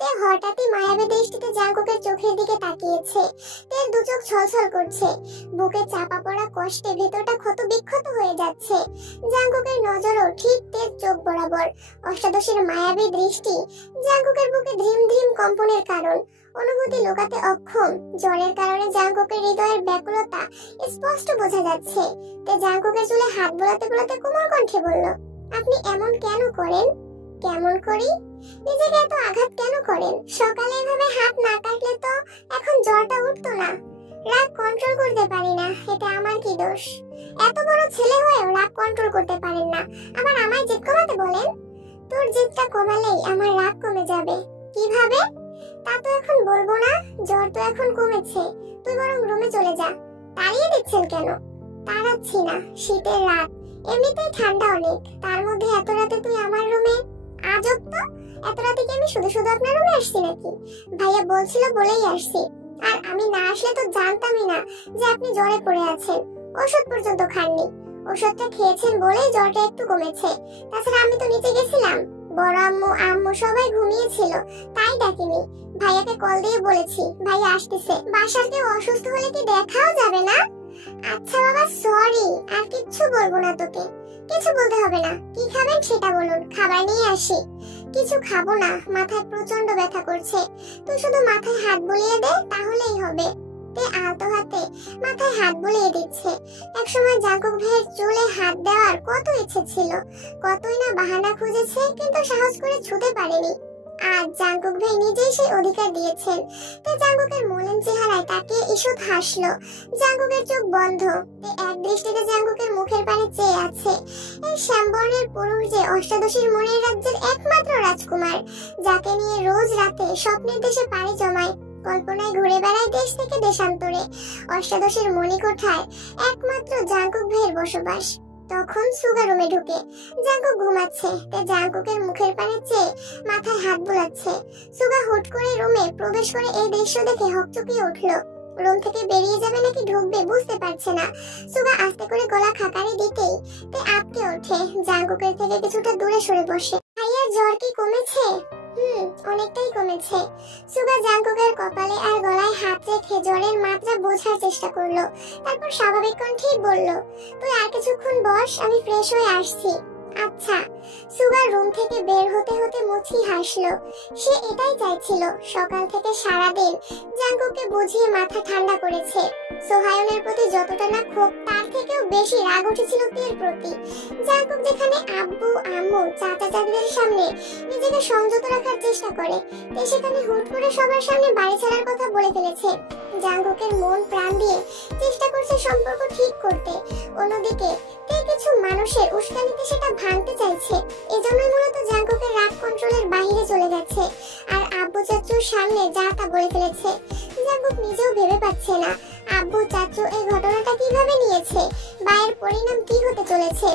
তে হঠাৎই মায়াবী দৃষ্টিতে জাঙ্কুকের চোখের দিকে তাকিয়েছে। তের দু চোখ ছলছল করছে, বুকে চাপা পড়া কষ্টে ভেতরটা ক্ষত বিক্ষত হয়ে যাচ্ছে। জাঙ্কুকের নজরও ঠিক তের চোখ বরাবর। অষ্টাদশের মায়াবী দৃষ্টি জাঙ্কুকের বুকে ধ্রিম ধ্রিম কম্পনের কারণ। অনুভূতি লুকাতে অক্ষম, জ্বরের কারণে জাঙ্কুকের হৃদয়ের ব্যাকুলতা স্পষ্ট বোঝা যাচ্ছে। তে জাঙ্কুকের চুলে হাত বোলাতে বোলাতে কোমল কণ্ঠে বলল, আপনি এমন কেন করেন? কেমন করি? নিজেকে এত আঘাত কেন করেন? সকালে এভাবে হাত না কাটলে তো এখন জ্বরটা উঠতো না। রাগ কন্ট্রোল করতে পারি না, এটা আমার কি দোষ? এত বড় ছেলে হয়েও রাগ কন্ট্রোল করতে পারেন না, আবার আমায় জেদ কমাতে বলেন। তোর জেদটা কমালেই আমার রাগ কমে যাবে। কিভাবে? তা তো এখন বলবো না, জ্বর তো এখন কমেছে। তুই বরং রুমে চলে যা। তাড়িয়ে দিচ্ছেন কেন? তাড়াচ্ছি না, শীতের রাত, এমনিতেই ঠান্ডা অনেক, তার মধ্যে এত রাতে তুই আমার রুমে? আজব তো, এত রাতে কি আমি শুধু শুধু আপনার রুমে আসছি নাকি? ভাইয়া বলছিল বলেই আসছি, আর আমি না আসলে তো জানতামই না যে আপনি জ্বরে পড়ে আছেন। ওষুধ পর্যন্ত খাননি, ওষুধটা খেয়েছেন বলেই জ্বরটা একটু কমেছে। তাছাড়া আমি তো নিচে গেছিলাম, বড় আম্মু আম্মু সবাই ঘুমিয়েছিল, তাই ডাকিনি। ভাইয়াকে কল দিয়ে বলেছি ভাইয়া আসতেছে। বাসার কেউ অসুস্থ হলে কি দেখাও যাবে না? আচ্ছা বাবা, সরি, আর কিচ্ছু বলবো না তোকে। কিছু বলতে হবে না, কি খাবেন সেটা বলুন, খাবার নিয়ে আসি। কিছু খাবো না, মাথায় প্রচন্ড ব্যথা করছে। তুই শুধু মাথায় হাত বুলিয়ে দে, তাহলেই হবে। তে আলতো হাতে মাথায় হাত বুলিয়ে দিচ্ছে। একসময় জাঙ্কুক ভাইয়ের চুলে হাত দেওয়ার কত ইচ্ছে ছিল, কতই না বাহানা খুঁজেছে, কিন্তু সাহস করে ছুঁতে পারেনি। আজ জাঙ্কুক ভাই নিজেই সেই অধিকার দিয়েছেন। তে জাঙ্কুকের মলিন চেহারায় তাকিয়ে ঈষৎ হাসলো। জাঙ্কুকের চোখ বন্ধ, তে এক দৃষ্টিতে জাঙ্কুকের মুখের পানে চেয়ে আছে। এই শ্যামবর্ণের পুরুষ যে অষ্টাদশীর মনের রাজ্যের একমাত্র রাজকুমার, যাকে নিয়ে রোজ রাতে স্বপ্নের দেশে পাড়ি জমায়, কল্পনায় ঘুরে বেড়ায় দেশ থেকে দেশান্তরে। অষ্টাদশীর মণিকোঠায় একমাত্র জাঙ্কুক ভাইয়ের বসবাস। তখন সুগা রুমে ঢুকে, জাঙ্কুক ঘুমাচ্ছে। তে জাঙ্কুকের মুখের পানে চেয়ে মাথায় হাত বুলাচ্ছে। সুগা হুট করে রুমে প্রবেশ করে এই দৃশ্য দেখে হকচকিয়ে উঠলো। রুম থেকে বেরিয়ে যাবে নাকি ঢুকবে বুঝতে পারছে না। সুগা আস্তে করে গলা খাকারি দিতেই তে আটকে ওঠে, জাঙ্কুকের থেকে কিছুটা দূরে সরে বসে। ভাইয়ার জ্বর কি কমেছে? অনেকটাই কমেছে। সুগা জাঙ্কুকের কপালে আর গলায় হাত রেখে জ্বরের মাত্রা বোঝার চেষ্টা করলো। তারপর স্বাভাবিক কণ্ঠেই বলল, তুই আর কিছুক্ষণ বস, আমি ফ্রেশ হয়ে আসছি। আচ্ছা। সুগা রুম থেকে বের হতে হতে মুচকি হাসলো। সে এটাই চাইছিল, সকাল থেকে সারাদিন জাঙ্কুককে বুঝিয়ে মাথা ঠান্ডা করেছে। সোহায়নের প্রতি যতটা না ক্ষোভ, তার থেকেও বেশি রাগ উঠেছিল তের প্রতি। জাঙ্কুক যেখানে আব্বু আম্মু চাচা চাচিদের সামনে নিজেকে সংযত রাখার চেষ্টা করে, তে সেখানে হুট করে সবার সামনে বাড়ি ছাড়ার কথা বলে ফেলেছে। জাঙ্কুকের মন প্রাণ দিয়ে চেষ্টা করছে সম্পর্ক ঠিক করতে, অন্যদিকে তে কিছু মানুষের উস্কানিতে সেটা ভাঙতে চাইছে। এজন্যই মূলত জাঙ্কুকের রাগ কন্ট্রোলের বাইরে চলে গেছে, আর আব্বু চাচুর সামনে যা তা বলে ফেলেছে। জাঙ্কুক নিজেও ভেবে পাচ্ছে না আব্বু চাচু এই ঘটনাটা কিভাবে নিয়েছে, বা এর পরিণাম কি হতে চলেছে।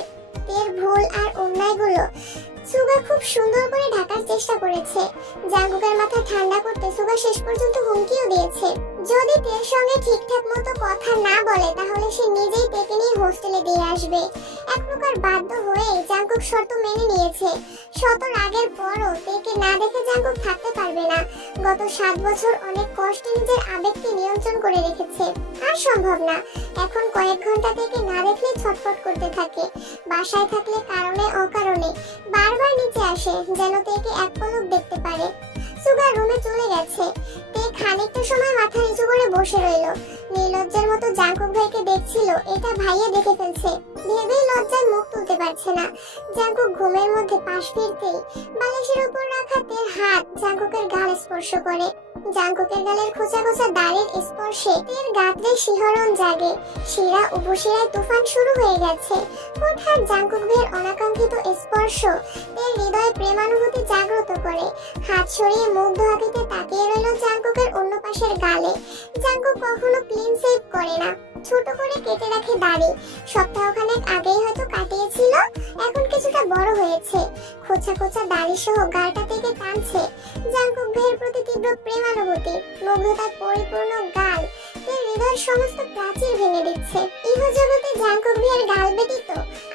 তের ভুল আর অন্যায়গুলো সুগা খুব সুন্দর করে ঢাকার চেষ্টা করেছে। জাঙ্কুকের মাথা ঠান্ডা করতে সুগা শেষ পর্যন্ত হুমকিও দিয়েছে, যদি তের সঙ্গে ঠিকঠাক মতো কথা না বলে তাহলে সে নিজেই তেকে নিয়ে হোস্টেলে দিয়ে আসবে। এক প্রকার বাধ্য হয়ে জাঙ্কুক শর্ত মেনে নিয়েছে। শত রাগের পরও তেকে না দেখে জাঙ্কুক থাকতে পারবে না। গত 7 বছর অনেক কষ্টে নিজের আবেগকে নিয়ন্ত্রণ করে রেখেছে, আর সম্ভব না। এখন কয়েক ঘন্টা তেকে না দেখলে ছটফট করতে থাকে। বাসায় থাকলে কারণে অকারণে বারবার নিচে আসে, যেন তেকে এক পলক দেখতে পারে। সুগা রুমে চলে গেছে। তে খানিকটা সময় মাথা নিচু করে বসে রইল, নির্লজ্জের মতো জাঙ্কুক ভাইকে দেখছিল। এটা ভাইয়া দেখে ফেলছে ভেবেই লজ্জায় মুখ তুলতে পারছে না। জাঙ্কুক ঘুমের মধ্যে পাশ ফিরতেই বালিশের উপর রাখা তের হাত জাঙ্কুকের গাল স্পর্শ করে। জাঙ্কুকের গালের খোঁচা খোঁচা দাড়ির স্পর্শে তের গাত্রে শিহরণ জাগে। শিরা উপশিরায় তুফান শুরু হয়ে গেছে। হঠাৎ জাঙ্কুক ভাইয়ের অনাকাঙ্ক্ষিত স্পর্শ তের হৃদয়ে প্রেমানুভূতি জাগ্রত করে। হাত সরিয়ে মুগ্ধ আঁখিতে তাকিয়ে রইল জাঙ্কুকের অন্য পাশের গালে। জাঙ্কুক কখনো ক্লিন সেভ করে না, ছোট করে কেটে রাখে দাড়ি। সপ্তাহখানেক আগেই হয়তো কাটিয়েছিল, এখন কিছুটা বড় হয়েছে। খোঁচা খোঁচা দাড়ি সহ গালটা থেকে টানছে। জাংকুক ভাইয়ের প্রতি তীব্র প্রেমানুভূতি, মুগ্ধতার পরিপূর্ণ গাল হৃদয়ের সমস্ত প্রাচীর ভেঙে দিচ্ছে। ইহজগতে জাংকুক ভাইয়ের গাল ব্যতীত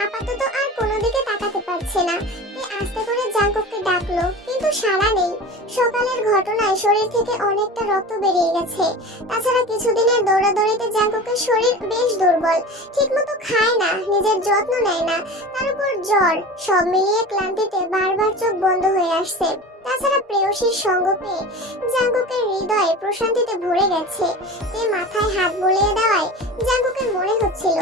আপাতত আর কোনো দিকে তাকাতে পারছে না। আস্তে করে জাংকুককে ডাকলো, কিন্তু সাড়া নেই। সকালের ঘটনায় শরীর থেকে অনেকটা রক্ত বেরিয়ে গেছে। তাছাড়া কিছুদিনের দৌড়াদৌড়িতে জাংকুকের শরীর বেশ দুর্বল, ঠিকমতো খায় না, নিজের যত্ন নেয় না, তার উপর জ্বর। সব মিলিয়ে ক্লান্তিতে বারবার চোখ বন্ধ হয়ে আসছে। তাছাড়া প্রেয়সীর সঙ্গ পেয়ে জাংকুকের হৃদয়ে প্রশান্তিতে ভরে গেছে। মাথায় হাত বুলিয়ে দেওয়ায় জাংকুকের মনে হচ্ছিল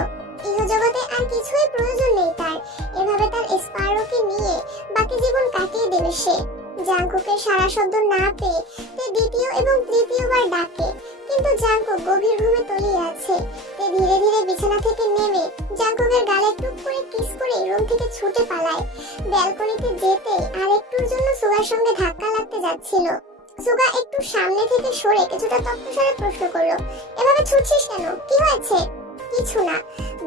ইহজগতে আর কিছুই প্রয়োজন নেই তার। এভাবে তার স্পারোকে নিয়ে বাকি জীবন কাটিয়ে দেবে সে। জাংকুকের সারা শব্দ না পেয়ে দ্বিতীয় এবং তৃতীয়বার ডাকে, কিন্তু জাংকুক গভীর ঘুমে তলিয়ে আছে। ধীরে ধীরে বিছানা থেকে নেমে জাংকুকের গালে টুক করে কিস করে রুম থেকে ছুটে পালায়। ব্যালকনিতে যেতে আর একটুর জন্য সুগার সঙ্গে ধাক্কা লাগতে যাচ্ছিল। সুগা একটু সামনে থেকে সরে কিছুটা তপ্তস্বরে প্রশ্ন করলো, এভাবে ছুটছিস কেন, কি হয়েছে? কিছু না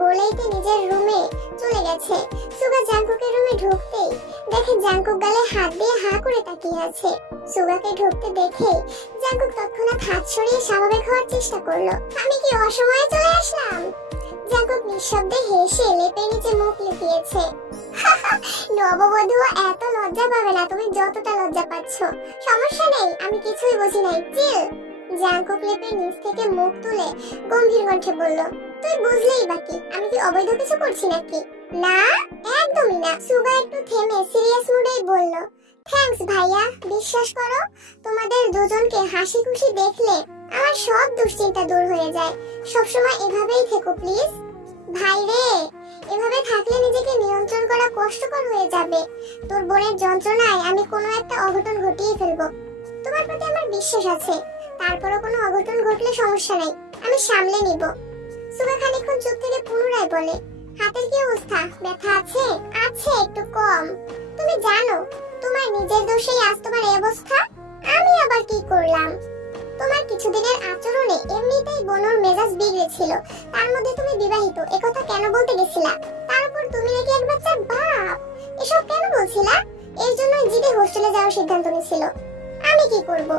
বলেই তো নিজের রুমে চলে গেছে। সুগা জাংকুকের রুমে ঢুকতেই দেখে জাংকুক গালে হাত দিয়ে হা করে তাকিয়ে আছে। সুগাকে ঢুকতে দেখে জাংকুক তৎক্ষণাৎ হাত সরিয়ে স্বাভাবিক হওয়ার চেষ্টা করলো। আমি কি অসময়ে চলে আসলাম? জাংকুক নিঃশব্দে হেসে লেপের নিচে মুখ লুকিয়েছে। নববধূ এত লজ্জা পাবে না তুমি যতটা লজ্জা পাচ্ছ। সমস্যা নেই, আমি কিছুই বুঝি নাই, চিল। জাংকুক লেপের নিচ থেকে মুখ তুলে গম্ভীর কণ্ঠে বলল, তুই বুঝলেই বাকি, আমি কি অবৈধ কিছু করছি নাকি? না, একদমই না। সুগা একটু থেমে সিরিয়াস মুডেই বলল, থ্যাঙ্কস ভাইয়া, বিশ্বাস করো তোমাদের দুজনকে হাসি খুশি দেখলে আমার সব দুশ্চিন্তা দূর হয়ে যায়। সবসময় এভাবেই থেকো প্লিজ। ভাই রে, এভাবে থাকলে নিজেকে নিয়ন্ত্রণ করা কষ্টকর হয়ে যাবে। তোর বোনের যন্ত্রণায় আমি কোনো একটা অঘটন ঘটিয়ে ফেলবো। তোমার প্রতি আমার বিশ্বাস আছে, তারপরও কোনো অঘটন ঘটলে সমস্যা নেই, আমি সামলে নিব। সুগা খানিকক্ষণ চুপ থেকে পুনরায় বলে, হাতের কি অবস্থা, ব্যথা আছে? আছে, একটু কম। তুমি জানো তোমার নিজের দোষেই আজ তোমার এই অবস্থা। আমি আবার কি করলাম? তোমার কিছুদিনের আচরণে এমনিতেই বনুর মেজাজ বিগড়েছিল, তার মধ্যে তুমি বিবাহিত, একথা কেন বলতে গেছিলা? তার উপর তুমি নাকি এক বাচ্চার বাপ, এসব কেন বলছিলা? এর জন্য জিদে হোস্টেলে যাওয়ার সিদ্ধান্ত নিয়েছিল। আমি কি করব?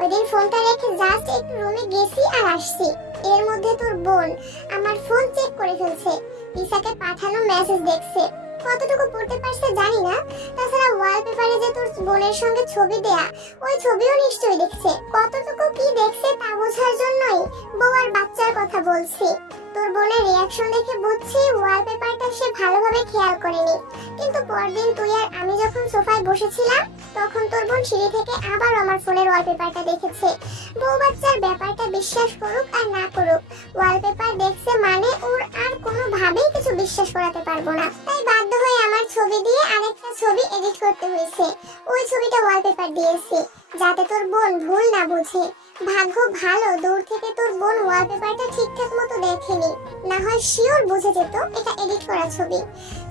ওইদিন ফোনটা রেখে জাস্ট একটু রুমে গেছি আর আসছি। এর মধ্যে তোর বোন আমার ফোন চেক করে ফেলছে, লিসাকে পাঠানো মেসেজ দেখছে। কতটুকু পড়তে পারছে জানি না। তাছাড়া ওয়ালপেপারে যে তোর বোনের সঙ্গে ছবি দেয়া, ওই ছবিও নিশ্চয়ই দেখছে। কতটুকু কি দেখছে তা বোঝার জন্যই বউ আর বাচ্চার কথা বলছি। তোর বোনের রিয়াকশন দেখে বুঝছি ওয়ালপেপারটা সে ভালোভাবে খেয়াল করেনি। কিন্তু পরদিন তুই আর আমি যখন সোফায় বসেছিলাম, তখন তোর বোন সিঁড়ি থেকে আবার আমার ফোনের ওয়ালপেপারটা দেখেছে। বউ বাচ্চার ব্যাপারটা বিশ্বাস করুক আর না করুক, ওয়ালপেপার দেখছে মানে ওর আর কোনোভাবেই কিছু বিশ্বাস করাতে পারবো না। তাই বাধ্য হয়ে আমার ছবি দিয়ে আরেকটা ছবি এডিট করতে হয়েছে। ওই ছবিটা ওয়ালপেপার দিয়েছি যাতে তোর বোন ভুল না বুঝে। ভাগ্য ভালো দূর থেকে তোর বোন ওয়ালপেপারটা ঠিকঠাক মতো দেখেনি, না হয় শিওর বুঝে যেত এটা এডিট করা ছবি।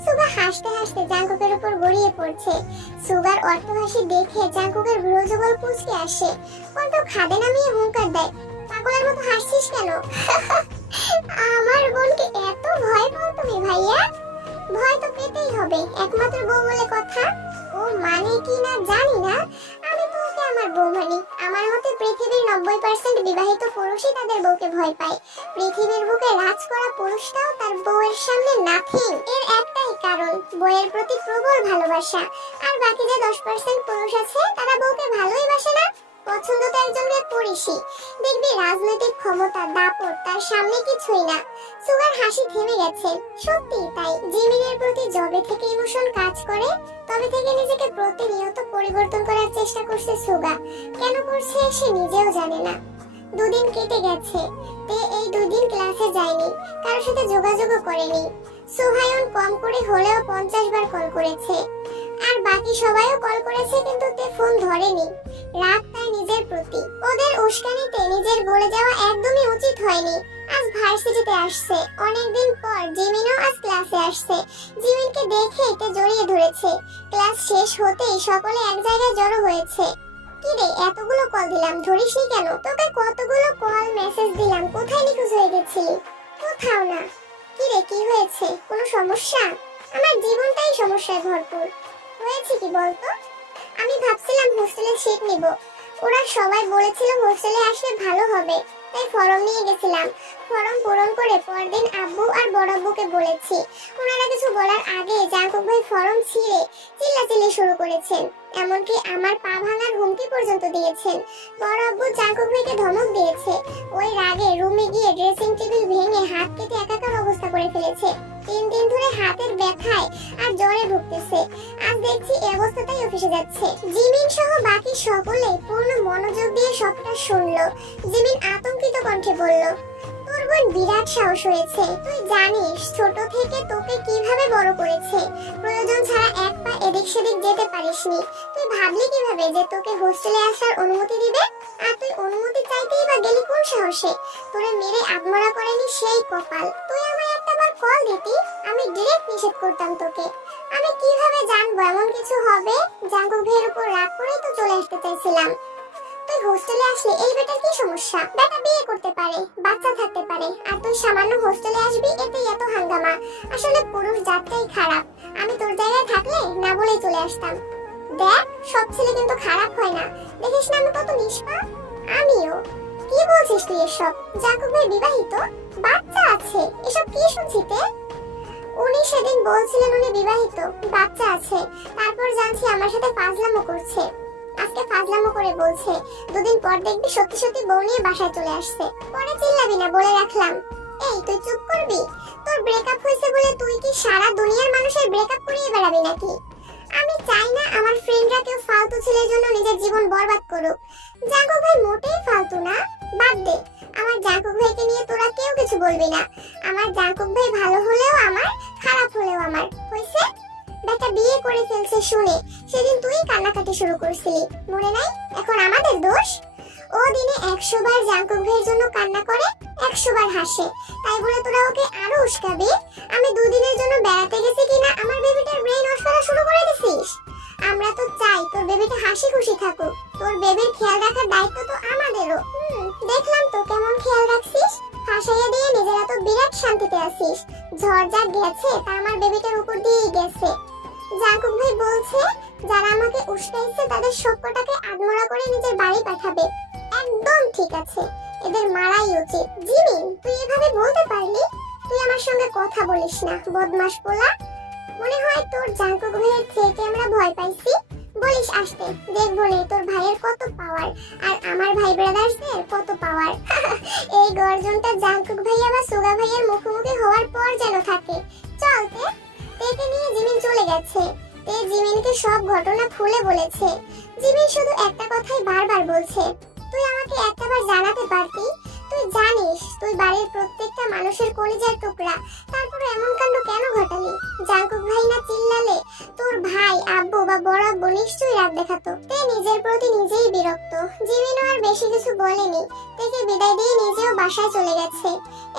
সুগা হাসতে হাসতে জাংকুকের উপর গড়িয়ে পড়ছে। সুগার অট্টহাসি দেখে জাংকুকের ভ্রুযুগল কুঁচকে আসে। কত খাদে নামিয়ে হুঙ্কার দেয়, পাগলের মতো হাসছিস কেন? আমার বোনকে এত ভয় পাও তুমি ভাইয়া? ভয় তো পেতেই হবে, একমাত্র বউ বলে কথা। ও মানে কি না জানি না, আমি তো ওকে আমার বউ মানি। আমার মতে পৃথিবীর 90% বিবাহিত পুরুষই তাদের বউকে ভয় পায়। পৃথিবীর বুকে রাজ করা পুরুষটাও তার বউয়ের সামনে নাথিং। এর একটাই কারণ, বউয়ের প্রতি প্রবল ভালোবাসা। আর বাকি যে 10% পুরুষ আছে তারা বউকে ভালোই বাসে না, পছন্দ তো একজনকে করিসই। দেখবি রাজনৈতিক ক্ষমতা দাপট তার সামনে কিছুই না। সুগার হাসি থেমে গেছে। সত্যি তাই, জিমিনের প্রতি যবে থেকে ইমোশন কাজ করে তবে থেকে নিজেকে প্রতিনিয়ত পরিবর্তন করার চেষ্টা করছে সুগা। কেন করছে সে নিজেও জানে না। দুদিন কেটে গেছে, তে এই দুদিন ক্লাসে যায়নি, কারোর সাথে যোগাযোগও করেনি। সুহায়ন কম করে হলেও 50 বার কল করেছে, আর বাকি সবাইও কল করেছে, কিন্তু তে ফোন ধরেনি। রাগ তার নিজের প্রতি। ওদের উস্কানিতে নিজের গলে যাওয়া একদমই উচিত হয়নি। আজ ভার্সিটিতে আসছে, অনেকদিন পর জিমিনও আজ ক্লাসে আসছে। জিমিনকে দেখে তে জড়িয়ে ধরেছে। ক্লাস শেষ হতেই সকলে এক জায়গায় জড়ো হয়েছে। কি রে, এতগুলো কল দিলাম, ধরিসনি কেন? তোকে কতগুলো কল মেসেজ দিলাম, কোথায় নিখোঁজ হয়ে গেছিলি? কোথাও না। কি রে, কি হয়েছে? কোনো সমস্যা? আমার জীবনটাই সমস্যায় ভরপুর। হয়েছে কি বলতো? আমি ভাবছিলাম হোস্টেলে সিট নিব। ওরা সবাই বলেছিল হোস্টেলে আসলে ভালো হবে, তাই ফর্ম নিয়ে গেছিলাম। ফর্ম পূরণ করে পরদিন আব্বু আর বড় আব্বুকে বলেছি। ওনারা কিছু বলার আগে জাঙ্কুক ভাই ফর্ম ছিঁড়ে চিল্লাচিল্লি শুরু করেছেন, এমনকি আমার পা ভাঙার হুমকি পর্যন্ত দিয়েছেন। বড় আব্বু জাঙ্কুক ভাইকে ধমক দিয়েছে। ওই রাগে রুমে গিয়ে ড্রেসিং টেবিল ভেঙে হাত কেটে একাকার অবস্থা করে ফেলেছে। 3 দিন ধরে হাতের ব্যথায় আর জ্বরে ভুগতেছে। আজ দেখছি এই অবস্থাতেই অফিসে যাচ্ছে। জিমিন সহ বাকি সকলে পূর্ণ মনোযোগ দিয়ে সবটা শুনলো। জিমিন আতঙ্কিত কণ্ঠে বলল, তোর বোন বিরাট সাহস হয়েছে। তুই জানিস ছোট থেকে তোকে কিভাবে বড় করেছে। প্রয়োজন ছাড়া এক পা এদিক সেদিক যেতে পারিসনি। তুই ভাবলি কিভাবে যে তোকে হোস্টেলে আসার অনুমতি দিবে? আর তুই অনুমতি চাইতেই বা গেলি কোন সাহসে? তোরে মেরে আত্মরা করেনি সেই কপাল। তুই আমায় একটাবার কল দিতি, আমি ডিরেক্ট নিষেধ করতাম তোকে। আমি কিভাবে জানবো এমন কিছু হবে? জাঙ্কুক ভাইয়ের উপর রাগ করেই তো চলে আসতে চাইছিলাম। তুই হোস্টেলে আসলে এই বেটার কি সমস্যা? বেটা বিয়ে করতে পারে, বাচ্চা থাকতে পারে, আর তুই সামান্য হোস্টেলে আসবি, এতেই এত হাঙ্গামা। আসলে পুরুষ জাতটাই খারাপ। আমি তোর জায়গায় থাকলে না বলেই চলে আসতাম। দেখ, সব ছেলে কিন্তু খারাপ হয় না। দেখিস না আমি কত নিষ্পাপ। আমিও। কি বলছিস তুই এসব? জাঙ্কুক ভাই বিবাহিত, বাচ্চা আছে, এসব কি শুনছিতে? উনি সেদিন বলছিলেন উনি বিবাহিত, বাচ্চা আছে, তারপর জানছি আমার সাথে ফাজলামো করছে। আজকে ফাজলামো করে বলছে 2 দিন পর দেখবি সত্যি সত্যি বউ নিয়ে বাসায় চলে আসছে। পরে চিল্লাবি না, বলে রাখলাম। এই তুই চুপ করবি? তোর ব্রেকআপ হয়েছে বলে তুই কি সারা দুনিয়ার মানুষের ব্রেকআপ করিয়ে বেড়াবি নাকি? আমি চাই না আমার ফ্রেন্ডরা কেউ ফালতু ছেলের জন্য নিজের জীবন বরবাদ করুক। জাঙ্কুক ভাই মোটেই ফালতু না। বাদ দে, আমার জাঙ্কুক ভাইকে নিয়ে তোরা কেউ কিছু বলবি না। আমার জাঙ্কুক ভাই ভালো হলেও আমার, খারাপ হলেও আমার। হইছে? বেটা বিয়ে করে ফেলছে শুনে সেদিন তুই কান্নাকাটি শুরু করছিলি, মনে নাই? এখন আমাদের দোষ? ও দিনে 100 বার জাঙ্কুক ভাইয়ের জন্য কান্না করে, 100 বার হাসে, তাই বলে তোরা ওকে আরো উস্কাবি? আমি 2 দিনের জন্য বেড়াতে গেছি কিনা আমার বেবিটার ব্রেন ওয়াশ করা শুরু করে দিছিস? আমরা তো চাই তোর বেবিটা হাসি খুশি থাকুক। তোর বেবির খেয়াল রাখার দায়িত্ব তো আমাদেরও। দেখলাম তো কেমন খেয়াল রাখছিস। হাসাইয়া দিয়ে নিজেরা তো বিরাট শান্তিতে আছিস। ঝড় যা গেছে তা আমার বেবিটার উপর দিয়েই গেছে। জাঙ্কুক ভাই বলছে যারা আমাকে উস্কাইছে তাদের সবকটাকে আদমরা করে নিজের বাড়ি পাঠাবে। একদম ঠিক আছে, এদের মারাই উচিত। জিমিন, তুই এভাবে বলতে পারলি? তুই আমার সঙ্গে কথা বলিস না, বদমাশ পোলা। মনে হয় তোর জাঙ্কুক ভাইয়ের থেকে আমরা ভয় পাইছি। বলিস আসতে, দেখবো নে তোর ভাইয়ের কত পাওয়ার আর আমার ভাই ব্রাদার্সদের কত পাওয়ার। এই গর্জনটা জাঙ্কুক ভাইয়া বা সুগা ভাইয়ের মুখোমুখি হওয়ার পর যেন থাকে। চলতে তেকে নিয়ে জিমিন চলে গেছে। তে জিমিনকে সব ঘটনা খুলে বলেছে। জিমিন শুধু একটা কথাই বারবার বলছে, তুই আমাকে একটাবার জানাতে পারতি। তুই জানিস তুই বাড়ির প্রত্যেকটা মানুষের কলিজার টুকরা, তারপরে এমন কাণ্ড কেন ঘটালি? জাঙ্কুক ভাই না চিল্লালে তোর ভাই, আব্বু বা বড় আব্বু নিশ্চয়ই রাগ দেখাতো। তে নিজের প্রতি নিজেই বিরক্ত। জিমিনও আর বেশি কিছু বলেনি। তেকে বিদায় দিয়ে নিজেও বাসায় চলে গেছে।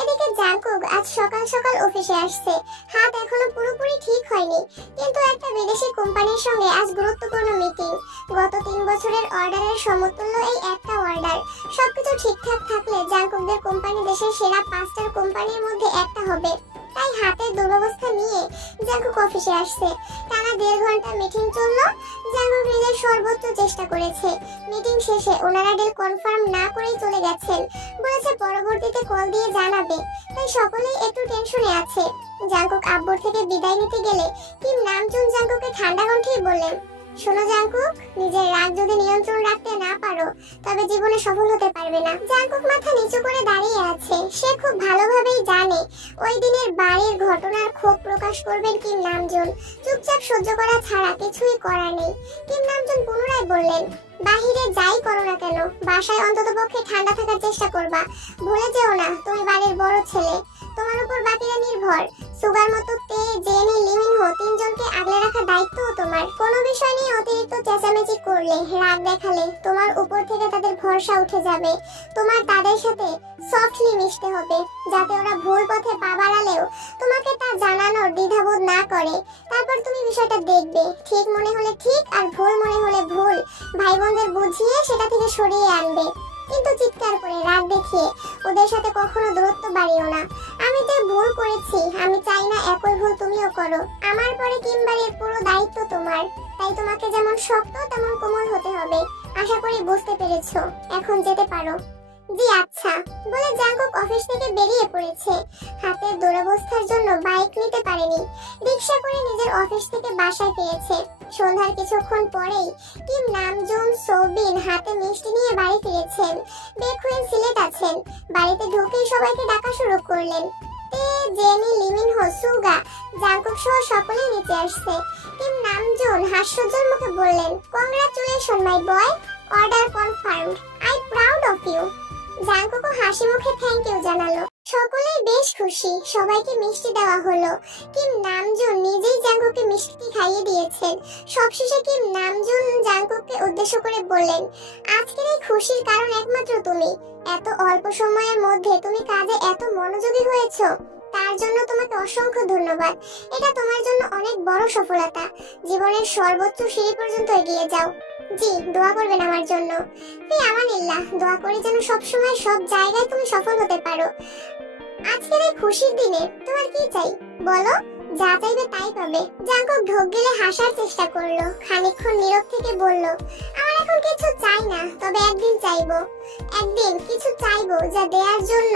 এদিকে জাঙ্কুক আজ সকাল সকাল অফিসে আসছে। হাত এখনো পুরোপুরি ঠিক হয়নি, কিন্তু একটা বিদেশি কোম্পানির সঙ্গে আজ গুরুত্বপূর্ণ মিটিং। গত 3 বছরের অর্ডারের সমতুল্য এই একটা অর্ডার। সবকিছু ঠিকঠাক থাকলে জাঙ্কুকদের কোম্পানি দেশের সেরা 5টার কোম্পানির মধ্যে একটা হবে। তাই হাতের দুরবস্থা নিয়ে জাঙ্কুক অফিসে আসছে। টানা 1.5 ঘন্টা মিটিং চললো। জাঙ্কুক নিজের সর্বোচ্চ চেষ্টা করেছে। মিটিং শেষে ওনারা ডিল কনফার্ম না করেই চলে গেছেন। বলেছে পরবর্তীতে কল দিয়ে জানাবে। তাই সকলেই একটু টেনশনে আছে। জাঙ্কুক আব্বুর থেকে বিদায় নিতে গেলে কিম নামজুন জাঙ্কুককে ঠান্ডা কণ্ঠেই বললেন, শোনো জাঙ্কুক, নিজের রাগ যদি নিয়ন্ত্রণ রাখতে না পারো তবে জীবনে সফল হতে পারবে না। জাঙ্কুক মাথা নিচু করে দাঁড়িয়ে আছে। সে খুব ভালোভাবেই জানে ওই দিনের বাড়ির ঘটনার ক্ষোভ প্রকাশ করবেন কিম নামজুন। চুপচাপ সহ্য করা ছাড়া কিছুই করার নেই। কিম নামজুন পুনরায় বললেন, বাহিরে যাই করো না কেন বাসায় অন্ততপক্ষে ঠান্ডা থাকার চেষ্টা করবা। ভুলে যেও না তুমি বাড়ির বড় ছেলে, তোমার উপর বাকিরা নির্ভর। সুগার মতো তে, জেনি, লিমিনহো 3 জনকে আগলে রাখার দায়িত্বও তোমার। কোনো বিষয় নিয়ে অতিরিক্ত চেঁচামেচি করলে, রাগ দেখালে তোমার উপর থেকে তাদের ভরসা উঠে যাবে। তোমার তাদের সাথে সফটলি মিশতে হবে, যাতে ওরা ভুল পথে পা বাড়ালেও তোমাকে তা জানানোর দ্বিধাবোধ না করে। তারপর তুমি বিষয়টা দেখবে, ঠিক মনে হলে ঠিক আর ভুল মনে হলে ভুল ভাই বোনদের বুঝিয়ে সেটা থেকে সরিয়ে আনবে। কিন্তু চিৎকার করে রাগ দেখিয়ে ওদের সাথে কখনো দূরত্ব বাড়িও না। আমি আমি যে ভুল করেছি আমি চাই না একই ভুল তুমিও করো। আমার পরে কিমবারের পুরো দায়িত্ব তোমার, তাই তোমাকে যেমন শক্ত তেমন কোমল হতে হবে। আশা করি বুঝতে পেরেছো, এখন যেতে পারো। জি আচ্ছা বলে জাঙ্কুক অফিস থেকে বেরিয়ে পড়েছে। হাতের দুরবস্থার জন্য বাইক নিতে পারেনি, রিকশা করে নিজের অফিস থেকে বাসায় ফিরেছে। সন্ধ্যার কিছুক্ষণ পরেই কিম নামজুন সোবিন হাতে মিষ্টি নিয়ে বাড়ি ফিরেছেন। বেখুইন সিলেট আছেন। বাড়িতে ঢুকেই সবাইকে ডাকা শুরু করলেন। তে, জেনি, লিমিনহো, সুগা, জাঙ্কুক সহ সকলেই নিচে আসছে। কিম নামজুন হাস্যোজ্জ্বল মুখে বললেন, congratulation my boy, order confirmed, I proud of you. জাঙ্কুকও হাসি মুখে থ্যাংক ইউ জানালো। সকলেই বেশ খুশি, সবাইকে মিষ্টি দেওয়া হলো। কিম নামজুন নিজেই জাঙ্কুককে মিষ্টি খাইয়ে দিয়েছেন। সবশেষে কিম নামজুন জাঙ্কুককে উদ্দেশ্য করে বললেন, আজকের এই খুশির কারণ একমাত্র তুমি। এত অল্প সময়ের মধ্যে তুমি কাজে এত মনোযোগী হয়েছো, তার জন্য তোমাকে অসংখ্য ধন্যবাদ। এটা তোমার জন্য অনেক বড় সফলতা। জীবনের সর্বোচ্চ সিঁড়ি পর্যন্ত এগিয়ে যাও। জি, দোয়া করবেন আমার জন্য। আমানিল্লাহ, দোয়া করি যেন সবসময় সব জায়গায় তুমি সফল হতে পারো। আজকের এই খুশির দিনে তোমার কি চাই বলো, যা চাইবে তাই পাবে। জাঙ্কুক ঢোক গেলে হাসার চেষ্টা করলো, খানিকক্ষণ নীরব থেকে বলল, আমার এখন কিছু চাই না, তবে একদিন চাইবো। একদিন কিছু চাইবো যা দেওয়ার জন্য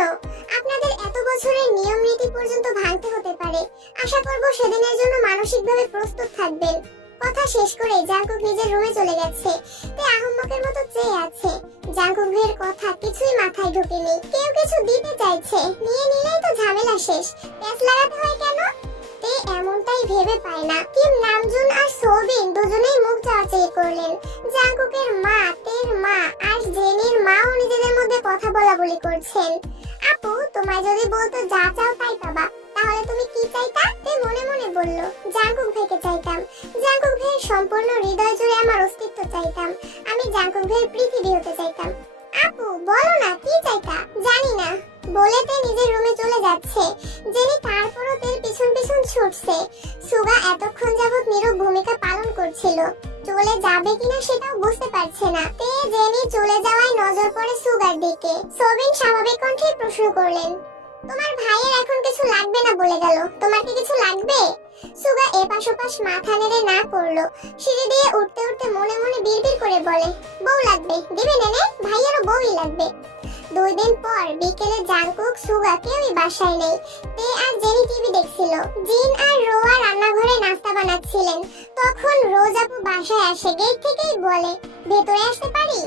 আপনাদের এত বছরের নিয়ম নীতি পর্যন্ত ভাঙতে হতে পারে। আশা করব সেদিনের জন্য মানসিকভাবে প্রস্তুত থাকবেন। কথা শেষ করে জাঙ্কুক নিজের রুমে চলে গেছে। তে আহম্মকের মতো চেয়ে আছে। জাঙ্কুক ভাইয়ের কথা কিছুই মাথায় ঢোকেনি। কেউ কিছু দিতে চাইছে, নিয়ে নিলেই তো ঝামেলা শেষ, প্যাঁচ লাগাতে হয় কেন? তে এমনটাই ভেবে পায় না। কিম নামজুন আর সোবিন দুজনেই মুখ চাওয়াচাই করলেন। জাঙ্কুকের মা, তের মা আর জেনির মাও নিজেদের মধ্যে কথা বলা বলি করছেন। আপু, তোমায় যদি বলতো যা চাও তাই পাবা, তাহলে তুমি কি চাইতা? তে মনে মনে বলল, জাঙ্কুক ভাইকে চাইতাম। জাঙ্কুক ভাইয়ের সম্পূর্ণ হৃদয় জুড়ে আমার অস্তিত্ব চাইতাম। আমি জাঙ্কুক ভাইয়ের পৃথিবী হতে চাইতাম। আপু বলো না কি চাইতা? জানি না বলে তে নিজের রুমে চলে যাচ্ছে। জেনি তারপরও তের পিছন পিছন ছুটছে। সুগা এতক্ষণ যাবৎ নীরব ভূমিকা পালন করছিল, চলে যাবে কিনা সেটাও বুঝতে পারছে না। তে জেনি চলে যাওয়ায় নজর পড়ে সুগার দিকে। সোবিন স্বাভাবিক কণ্ঠে প্রশ্ন করলেন, তোমার ভাইয়ের এখন কিছু লাগবে না বলে গেল, তোমার কি কিছু লাগবে? সুগা এপাশ ওপাশ মাথা নেড়ে না করলো। সিঁড়ি দিয়ে উঠতে উঠতে মনে মনে বিড়বিড় করে বলে, বউ লাগবে? দিবে নেনে, ভাইয়েরও বউই লাগবে। 2 দিন পর বিকেলে জাঙ্কুক, সুগা কেউই বাসায় নেই। তে আর জেনি টিভি দেখছিল। জিন আর রোয়া রান্নাঘরে নাস্তা বানাচ্ছিলেন। তখন রোজ আপু বাসায় আসে। গেট থেকেই বলে, ভেতরে আসতে পারি?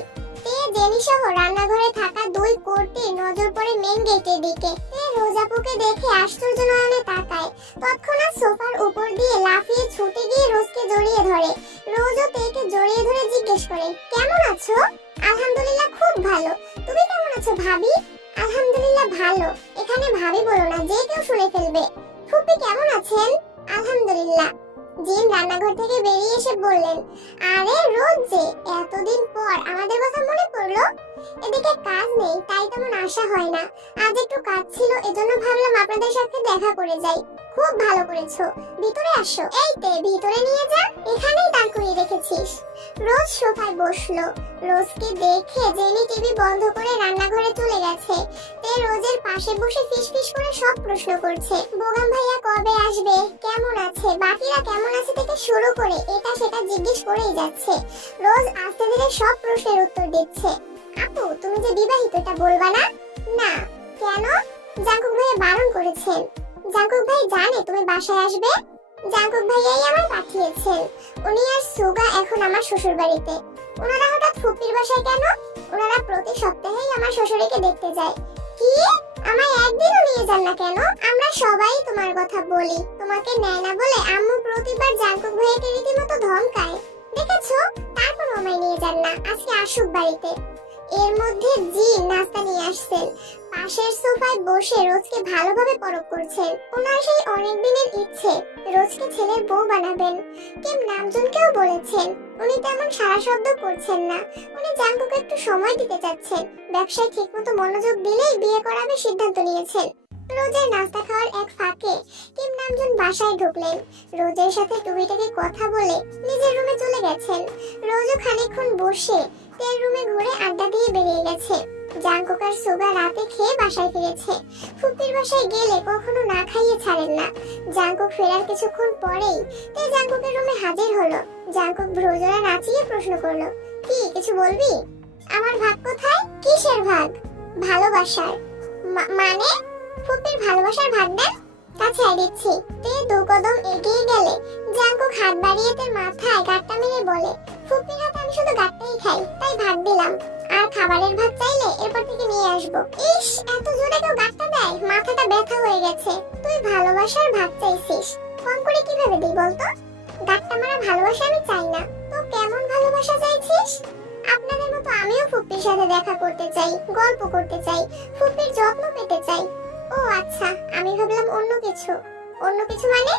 তে জেনি সহ রান্নাঘরে থাকা 2 কর্তির নজর পড়ে মেন গেটের দিকে। তে রোজ আপুকে দেখে আশ্চর্য নয়নে তাকায়। তৎক্ষণাৎ সোফার উপর দিয়ে লাফিয়ে ছুটে গিয়ে রোজকে জড়িয়ে ধরে। রোজও তেকে জড়িয়ে ধরে জিজ্ঞেস করে, কেমন আছো? আলহামদুলিল্লাহ, খুব ভালো। তুমি কেমন আছো ভাবি? আলহামদুলিল্লাহ ভালো। এখানে ভাবি বলো না, যে কেউ শুনে ফেলবে। ফুপি কেমন আছেন? আলহামদুলিল্লাহ। জিন রান্নাঘর থেকে বেরিয়ে এসে বললেন, আরে রোজ যে, এতদিন পর আমাদের কথা মনে পড়লো। এদিকে কাজ নেই তাই তেমন আশা হয় না, আজ একটু কাজ ছিল, এজন্য ভাবলাম আপনাদের সাথে দেখা করে যাই। খুব ভালো করেছো, ভিতরে আসো। এই তে ভিতরে নিয়ে যা, এখানেই দাঁড় করিয়ে রেখেছিস। রোজ সোফায় বসলো। রোজকে দেখে জেনি টিভি বন্ধ করে রান্নাঘরে চলে গেছে। তে রোজের পাশে বসে ফিসফিস করে সব প্রশ্ন করছে। বোগাম ভাইয়া কবে আসবে, কেমন আছে, বাকিরা কেমন আছে থেকে শুরু করে এটা সেটা জিজ্ঞেস করেই যাচ্ছে। রোজ আস্তে ধীরে সব প্রশ্নের উত্তর দিচ্ছে। আপু, তুমি যে বিবাহিত এটা বলবা না? না। কেন? জাঙ্কুক ভাইয়া বারণ করেছেন। জাঙ্কুক ভাই জানে তুমি বাসায় আসবে? জাঙ্কুক ভাইয়াই আমার পাঠিয়েছেন। উনি আর সুগা এখন আমার শ্বশুর বাড়িতে। ওনারা হঠাৎ ফুপির বাসায় কেন? ওনারা প্রতি সপ্তাহেই আমার শ্বশুরকে দেখতে যায়। কি? আমায় একদিনও নিয়ে যান না কেন? আমরা সবাই তোমার কথা বলি, তোমাকে নেয় না বলে আম্মু প্রতিবার জাঙ্কুক ভাইয়াকে রীতিমতো ধমকায়। দেখেছো? তারপর আমায় নিয়ে যান না। আজকে আসুক বাড়িতে। এর মধ্যে জি নাস্তা নিয়ে আসছেন। পাশের সোফায় বসে রোজকে ভালোভাবে পরখ করছেন। ওনার সেই অনেক দিনের ইচ্ছে রোজকে ছেলের বউ বানাবেন। কিম নামজুনকেও বলেছেন। উনি তেমন সারা শব্দ করছেন না। উনি জাঙ্কুকে একটু সময় দিতে চাচ্ছেন। ব্যবসায় ঠিকমতো মনোযোগ দিলেই বিয়ে করাবে সিদ্ধান্ত নিয়েছেন। রোজের নাস্তা খাওয়ার এক ফাঁকে কিম নামজুন বাসায় ঢুকলেন। রোজের সাথে টুকিটাকি কথা বলে নিজের রুমে চলে গেছেন। রোজও খানিকক্ষণ বসে তের রুমে ঘুরে আড্ডা দিয়ে বেরিয়ে গেছে। জাঙ্কুক আর সুগা রাতে খেয়ে বাসায় ফিরেছে। ফুপির বাসায় গেলে কখনো না খাইয়ে ছাড়েন না। জাঙ্কুক ফেরার কিছুক্ষণ পরেই তে জাঙ্কুকের রুমে হাজির হলো। জাঙ্কুক ভ্রুজোড়া নাচিয়ে প্রশ্ন করলো, কি কিছু বলবি? আমার ভাগ কোথায়? কিসের ভাগ? ভালোবাসার। মানে? ফুপির ভালোবাসার ভাগ দেন? কাছে দিচ্ছি। তে দু কদম এগিয়ে গেলে জাঙ্কুক হাত বাড়িয়ে তার মাথায় গাঁটটা মেরে বলে, ফুপির হাতে আমি শুধু গাঁটটাই খাই, তাই ভাগ দিলাম। আর খাবারের ভাগ চাইলে এরপর থেকে নিয়ে আসবো। ইস, এত জোরে কেউ গাঁটটা দেয়? মাথাটা ব্যথা হয়ে গেছে। তুই ভালোবাসার ভাগ চাইছিস, কম করে কিভাবে দিই বলতো? গাঁটটা মারা ভালোবাসা আমি চাই না। তো কেমন ভালোবাসা চাইছিস? আপনাদের মতো আমিও ফুপির সাথে দেখা করতে চাই, গল্প করতে চাই, ফুপির যত্ন পেতে চাই। ও আচ্ছা, আমি ভাবলাম অন্য কিছু। অন্য কিছু মানে?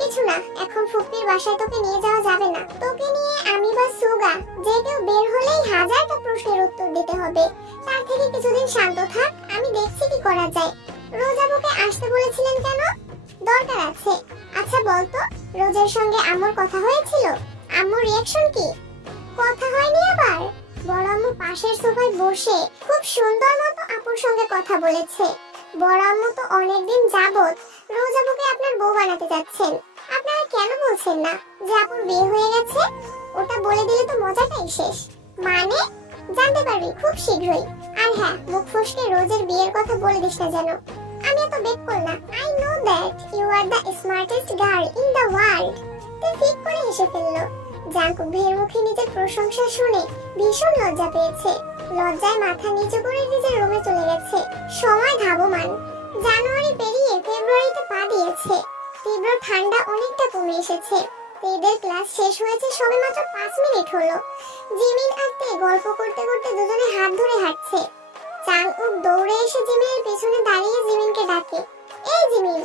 কিছু না, এখন ফুপির বাসায় তোকে নিয়ে যাওয়া যাবে না। তোকে নিয়ে আমি বা সুগা যে কেউ বের হলেই হাজারটা প্রশ্নের উত্তর দিতে হবে। তার থেকে কিছুদিন শান্ত থাক, আমি দেখছি কি করা যায়। রোজাবুকে আসতে বলেছিলেন কেন? দরকার আছে। আচ্ছা বলতো, রোজের সঙ্গে আম্মুর কথা হয়েছিল? আম্মুর রিঅ্যাকশন কি? কথা হয়নি আবার? বড় আম্মু পাশের সোফায় বসে খুব সুন্দর মতো আপুর সঙ্গে কথা বলেছে। বড় আম্মু তো অনেকদিন যাবত রোজাবুকে আপনার বউ বানাতে যাচ্ছেন। আপনারা কেন বলছেন না যে আপুর বিয়ে হয়ে গেছে? ওটা বলে দিলে তো মজাটাই শেষ। মানে? জানতে পারবি খুব শীঘ্রই। আর হ্যাঁ, মুখ ফসকে রোজের বিয়ের কথা বলে দিস না যেন। আমি এত বেকুল না। I know that you are the smartest girl in the world. তুই ঠিক করে হেসে ফেললো। জাঙ্কুক ভাইয়ের মুখে নিজের প্রশংসা শুনে ভীষণ লজ্জা পেয়েছে। লজ্জায় মাথা নিচু করে নিজের রুমে চলে গেছে। সময় ধাবমান। জানুয়ারি পেরিয়ে ফেব্রুয়ারিতে পা দিয়েছে। তীব্র ঠান্ডা অনেকটা কমে এসেছে। তেদের ক্লাস শেষ হয়েছে সবে মাত্র 5 মিনিট হলো। জিমিন আর তে গল্প করতে করতে দুজনে হাত ধরে হাঁটছে। জাঙ্কুক দৌড়ে এসে জিমিনের পেছনে দাঁড়িয়ে জিমিনকে ডাকে, এই জিমিন।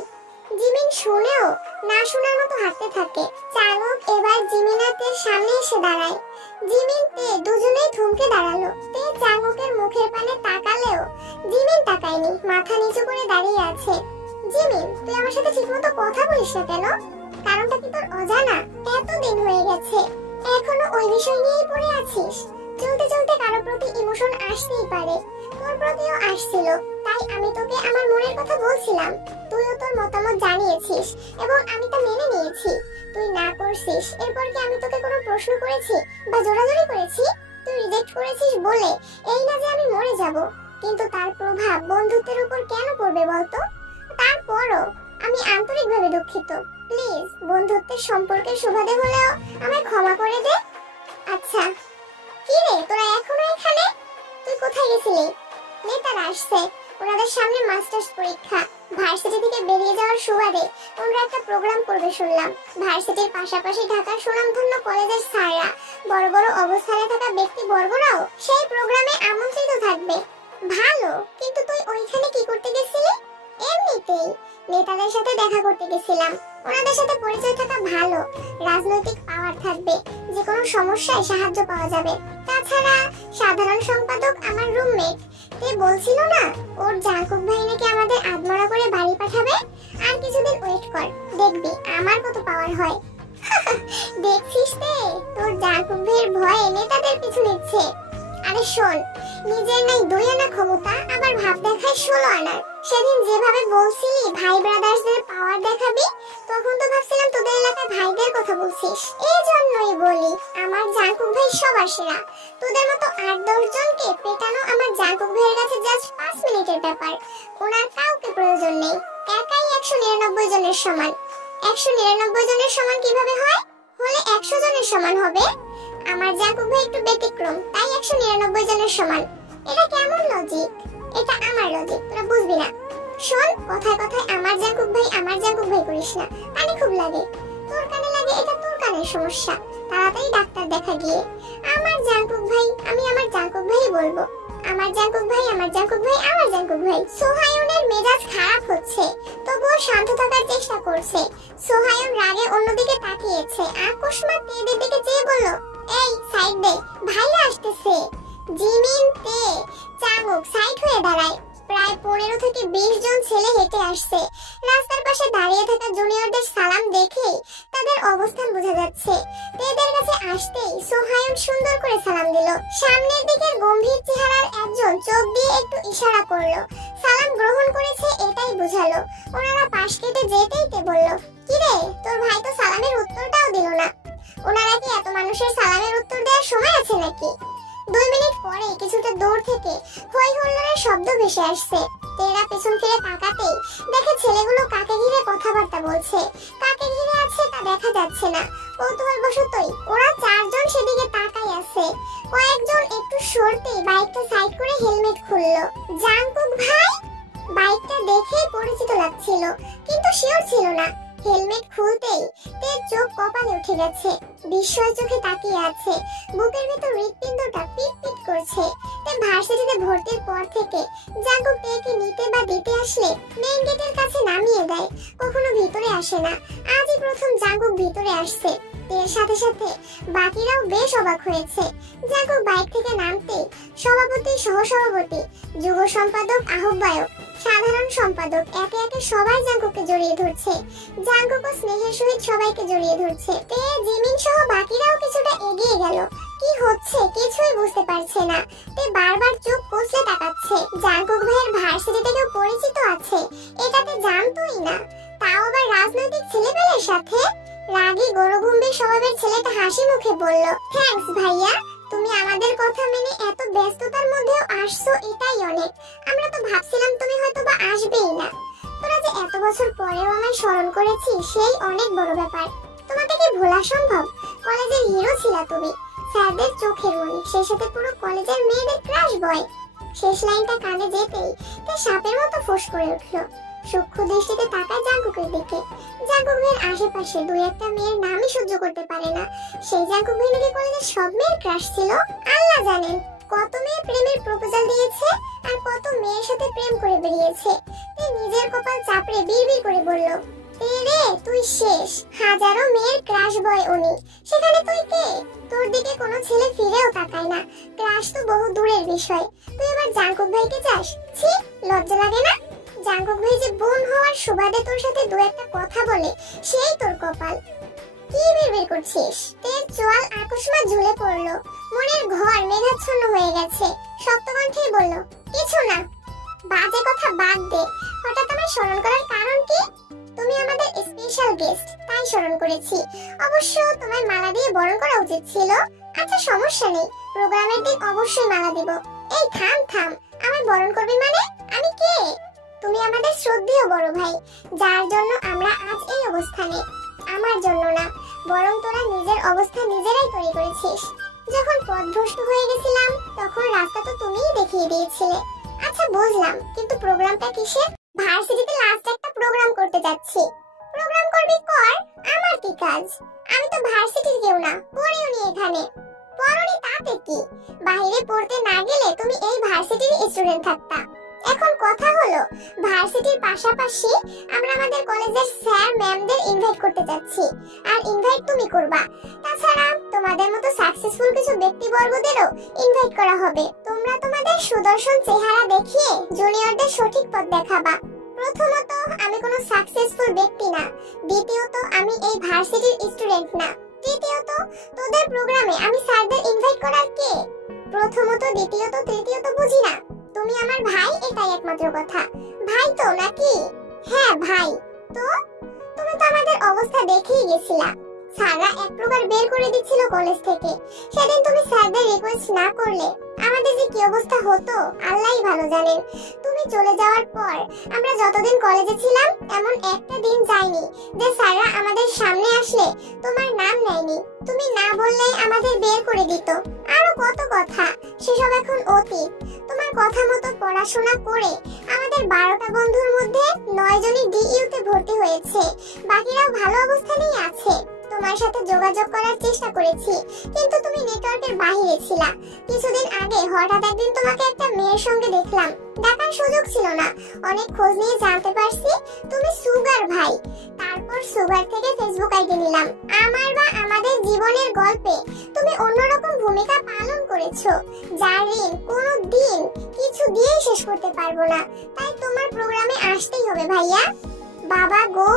জিমিন শুনেও না শোনার মতো হাঁটতে থাকে। চালক এবার জিমিনাতের সামনে এসে দাঁড়ায়। জিমিন তে দুজনেই থমকে দাঁড়ালো। তে জাঙ্কুকের মুখের পানে তাকালেও জিমিন তাকায়নি, মাথা নিচু করে দাঁড়িয়ে আছে। জিমিন, তুই আমার সাথে ঠিকমতো কথা বলিস না কেন? কারণটা কি তোর অজানা? এতদিন হয়ে গেছে, এখনো ওই বিষয় নিয়েই পড়ে আছিস? চলতে চলতে কারো প্রতি ইমোশন আসতেই পারে। তোর প্রতিও আসছিল, তাই আমি তোকে আমার মনের কথা বলছিলাম। তুইও তোর মতামত জানিয়েছিস এবং আমি তা মেনে নিয়েছি। তুই না করছিস, এরপর কি আমি তোকে কোনো প্রশ্ন করেছি বা জোরাজোরি করেছি? তুই রিজেক্ট করেছিস বলে এই না যে আমি মরে যাব, কিন্তু তার প্রভাব বন্ধুত্বের উপর কেন পড়বে বলতো? তারপরও আমি আন্তরিকভাবে দুঃখিত। প্লিজ, বন্ধুত্বের সম্পর্কের সুবাদে হলেও আমায় ক্ষমা করে দে। আচ্ছা, কি রে তোরা এখনো এখানে? তুই কোথায় গেছিলি? নেতারা আসছে, ওনাদের সামনে মাস্টার্স পরীক্ষা। ভার্সিটি থেকে বেরিয়ে যাওয়ার সুবাদে ওরা একটা প্রোগ্রাম করবে শুনলাম। ভার্সিটির পাশাপাশি ঢাকার সুনামধন্য কলেজের স্যাররা, বড় বড় অবস্থানে থাকা ব্যক্তিবর্গরাও সেই প্রোগ্রামে আমন্ত্রিত থাকবে। ভালো, কিন্তু তুই ওইখানে কি করতে গেছিলি? এমনিতেই নেতাদের সাথে দেখা করতে গেছিলাম। ওনাদের সাথে পরিচয় থাকা ভালো, রাজনৈতিক পাওয়ার থাকবে, যে কোনো সমস্যায় সাহায্য পাওয়া যাবে। তাছাড়া সাধারণ সম্পাদক আমার রুমমেট, তে বলছিল না ওর জাঙ্কুক ভাই নাকি আমাদের আদমরা করে বাড়ি পাঠাবে। আর কিছুদিন ওয়েট কর, দেখবি আমার কত পাওয়ার হয়। দেখছিস তে, তোর জাঙ্কুক ভাইয়ের ভয়ে নেতাদের পিছু নিচ্ছে। আরে শোন, নিজের নাই 2 আনা ক্ষমতা, আবার ভাব দেখায় 16 আনার। সেদিন যেভাবে বলছিলি ভাই ব্রাদার্সদের পাওয়ার দেখাবি, তখন তো ভাবছিলাম তোদের এলাকায় ভাইদের কথা বলছিস। এই জন্যই বলি আমার জাঙ্কুক ভাই সবার সেরা। তোদের মতো 8-10 জনকে পেটানো আমার জাঙ্কুক ভাইয়ের কাছে জাস্ট 5 মিনিটের ব্যাপার। ওনার কাউকে প্রয়োজন নেই, একাই 199 জনের সমান। 199 জনের সমান কিভাবে হয়? হলে 100 জনের সমান হবে। আমার জাঙ্কুক ভাই একটু ব্যতিক্রম, তাই 199 জনের সমান। এটা কেমন লজিক? এটা আমার লজিক, তোরা বুঝবি না। শোন, কথায় কথায় আমার জাঙ্কুক ভাই করিস না, কানে খুব লাগে। তোর কানে লাগে এটা তোর কানের সমস্যা, তাড়াতাড়ি ডাক্তার দেখা গিয়ে। আমার জাঙ্কুক ভাই, আমি আমার জাঙ্কুক ভাই বলবো। আমার জাঙ্কুক ভাই, আমার জাঙ্কুক ভাই, আমার জাঙ্কুক ভাই। সোহায়ুনের মেজাজ খারাপ হচ্ছে, তবুও শান্ত থাকার চেষ্টা করছে। সোহায়ুন রাগে অন্যদিকে তাকিয়েছে। আকস্মাৎ তেদের দিকে চেয়ে বলল, এই সাইড দে, ভাইরা আসতেছে। জিমিন তে জাঙ্কুক সাইড হয়ে দাঁড়ায়। প্রায় 15 থেকে 20 জন ছেলে হেঁটে আসছে। রাস্তার পাশে দাঁড়িয়ে থাকা জুনিয়রদের সালাম দেখেই তাদের অবস্থান বোঝা যাচ্ছে। এদের কাছে আসতেই সোহায়ন সুন্দর করে সালাম দিল। সামনের দিকের গম্ভীর চেহারার একজন চোখ দিয়ে একটু ইশারা করলো। সালাম গ্রহণ করেছে এটাই বোঝালো। ওনারা পাশ কেটে যেতেই বলল, কিরে তোর ভাই তো সালামের উত্তরটাও দিল না। ওনারা কি এত মানুষের সালামের উত্তর দেওয়ার সময় আছে নাকি? 2 মিনিট পরে কিছুটা দূর থেকে হই হুল্লোড়ের শব্দ ভেসে আসছে। তেরা পেছন ফিরে তাকাতেই দেখে ছেলেগুলো কাকে ঘিরে কথাবার্তা বলছে। কাকে ঘিরে আছে তা দেখা যাচ্ছে না। কৌতূহলবশতই ওরা 4 জন সেদিকে তাকাই আছে। কয়েকজন একটু সরতেই বাইকটা সাইড করে হেলমেট খুললো। জাংকুক ভাই? বাইকটা দেখেই পরিচিত লাগছিল, কিন্তু শিওর ছিল না। হেলমেট খুলতেই তের চোখ কপালে উঠে গেছে। বিস্ময় চোখে তাকিয়ে আছে। বুকের ভিতর হৃৎপিণ্ডটা পিট পিট করছে। তে ভার্সিটিতে ভর্তির পর থেকে জাংকুক তেকে নিতে বা দিতে আসলে মেইন গেটের কাছে নামিয়ে দেয়, কখনো ভিতরে আসে না। আজই প্রথম জাংকুক ভিতরে আসছে। এর সাথে সাথে বাকিরাও বেশ অবাক হয়েছে। জাংকুক বাইক থেকে নামতেই সভাপতি, সহসভাপতি, যুব সম্পাদক, আহ্বায়ক, সাধারণ সম্পাদক একে একে সবাই জাংকুককে জড়িয়ে ধরছে। জাংকুকও স্নেহের সহিত সবাইকে জড়িয়ে ধরছে। তে, জিমিন সহ বাকিরাও কিছুটা এগিয়ে গেল। কি হচ্ছে কিছুই বুঝতে পারছে না। তে বারবার চোখ কষলে তাকাচ্ছে। জাংকুক ভাইয়ের ভার্সিটিতে কেউ পরিচিত আছে এটাতে জানতোই না, তাও আবার রাজনৈতিক ছেলেপেলের সাথে। রাগী গরুগম্ভীর স্বভাবের ছেলেটা হাসি মুখে বলল, থ্যাঙ্কস ভাইয়া, তুমি আমাদের কথা মেনে এত ব্যস্ততার মধ্যেও আসছো এটাই অনেক। আমরা তো ভাবছিলাম তুমি হয়তো বা আসবেই না। তোরা যে এত বছর পরেও আমায় স্মরণ করেছিস সেই অনেক বড় ব্যাপার। তোমাকে কি ভোলা সম্ভব? কলেজের হিরো ছিলা তুমি, স্যারদের চোখের মণি, সেই সাথে পুরো কলেজের মেয়েদের ক্রাশ বয়। শেষ লাইনটা কানে যেতেই তে সাপের মতো ফোঁস করে উঠল। সূক্ষ্ম দৃষ্টিতে তাকায় জাংকুকের দিকে। জাংকুক ভাইয়ের আশেপাশে 2-1টা মেয়ের নামই সহ্য করতে পারে না। সেই জাংকুক ভাই নাকি কলেজের সব মেয়ের ক্রাশ ছিল। আল্লাহ জানেন কত মেয়ে প্রেমের প্রপোজাল দিয়েছে আর কত মেয়ের সাথে প্রেম করে বেরিয়েছে। নিজের কপাল চাপড়ে বিড়বিড় করে বলল, রে তুই শেষ। হাজারো মেয়ের ক্রাশ বয় উনি, সেখানে তুই কে? তোর দিকে কোনো ছেলে ফিরেও তাকায় না। ক্রাশ তো বহু দূরের বিষয়, তুই এবার জাংকুক ভাইকে চাস? ছি, লজ্জা লাগে না? জাংকুক ভাই যে বোন হওয়ার সুবাদে তোর সাথে 2-1টা কথা বলে সেই তোর কপাল। কি বিড়বিড় করছিস? তের চোয়াল আকস্মাৎ ঝুলে পড়লো। মনের ঘর মেঘাচ্ছন্ন হয়ে গেছে। শক্ত কণ্ঠেই বলল, কিছু না। বাজে কথা বাদ দে। হঠাৎ আমায় স্মরণ করার কারণ কি? তুমি আমাদের স্পেশাল গেস্ট, তাই স্মরণ করেছি। অবশ্য তোমায় মালা দিয়ে বরণ করা উচিত ছিল। আচ্ছা সমস্যা নেই, প্রোগ্রামের দিন অবশ্যই মালা দিব। এই থাম থাম, আমায় বরণ করবি মানে? আমি কে? তুমি আমাদের শ্রদ্ধেয় বড় ভাই, যার জন্য আমরা আজ এই অবস্থানে। আমার জন্য না, বরং তোরা নিজের অবস্থা নিজেরাই তৈরি করেছিস। যখন পথভ্রষ্ট হয়ে গেছিলাম তখন রাস্তা তো তুমিই দেখিয়ে দিয়েছিলে। আচ্ছা বুঝলাম, কিন্তু প্রোগ্রামটা কিসের? ভার্সিটিতে লাস্ট একটা প্রোগ্রাম করতে যাচ্ছি। প্রোগ্রাম করবি কর, আমার কি কাজ? আমি তো ভার্সিটির কেউ না, পড়িও নি এখানে। পড়নি তাতে কি? বাইরে পড়তে না গেলে তুমি এই ভার্সিটির স্টুডেন্ট থাকতা। এখন কথা হলো, ভার্সিটির পাশাপাশি আমরা আমাদের কলেজের স্যার ম্যামদের ইনভাইট করতে যাচ্ছি, আর ইনভাইট তুমি করবা। তাছাড়া তোমাদের মতো সাকসেসফুল কিছু ব্যক্তিবর্গদেরও ইনভাইট করা হবে। তোমরা তোমাদের সুদর্শন চেহারা দেখিয়ে জুনিয়রদের সঠিক পথ দেখাবা। প্রথমত, আমি কোনো সাকসেসফুল ব্যক্তি না। দ্বিতীয়ত, আমি এই ভার্সিটির স্টুডেন্ট না। তৃতীয়ত, তোদের প্রোগ্রামে আমি স্যারদের ইনভাইট করার কে? প্রথমত, দ্বিতীয়ত, তৃতীয়ত বুঝি না। তুমি আমার ভাই, এটাই একমাত্র কথা। ভাই তো নাকি? হ্যাঁ ভাই। তো তুমি তো আমাদের অবস্থা দেখেই গেছিলা। স্যাররা এক প্রকার বের করে দিচ্ছিল কলেজ থেকে। সেদিন তুমি স্যারদের রিকোয়েস্ট না করলে আমাদের যে কি অবস্থা হতো আল্লাহই ভালো জানেন। তুমি চলে যাওয়ার পর আমরা যতদিন কলেজে ছিলাম এমন একটা দিন যায়নি যে স্যাররা আমাদের সামনে আসলে তোমার নাম নেয়নি। তুমি না বললেই আমাদের বের করে দিত। আরো কত কথা, সেসব এখন অতীত। তোমার কথা মতো পড়াশোনা করে আমাদের 12টা বন্ধুর মধ্যে 9 জনই ডিইউতে ভর্তি হয়েছে, বাকিরাও ভালো অবস্থানেই আছে। তোমার সাথে যোগাযোগ করার চেষ্টা করেছি, কিন্তু তুমি নেটওয়ার্কের বাইরে ছিলা। কিছুদিন আগে হঠাৎ একদিন তোমাকে একটা মেয়ের সঙ্গে দেখলাম, দেখার সুযোগ ছিল না। অনেক খোঁজ নিয়ে জানতে পারছি তুমি সুগার ভাই। তারপর সুগার থেকে ফেসবুক আইডি নিলাম। আমার বা আমাদের জীবনের গল্পে তুমি অন্যরকম ভূমিকা পালন করেছো, যার ঋণ কোনো দিন কিছু দিয়েই শেষ করতে পারবো না। তাই তোমার প্রোগ্রামে আসতেই হবে ভাইয়া। বাবা গো,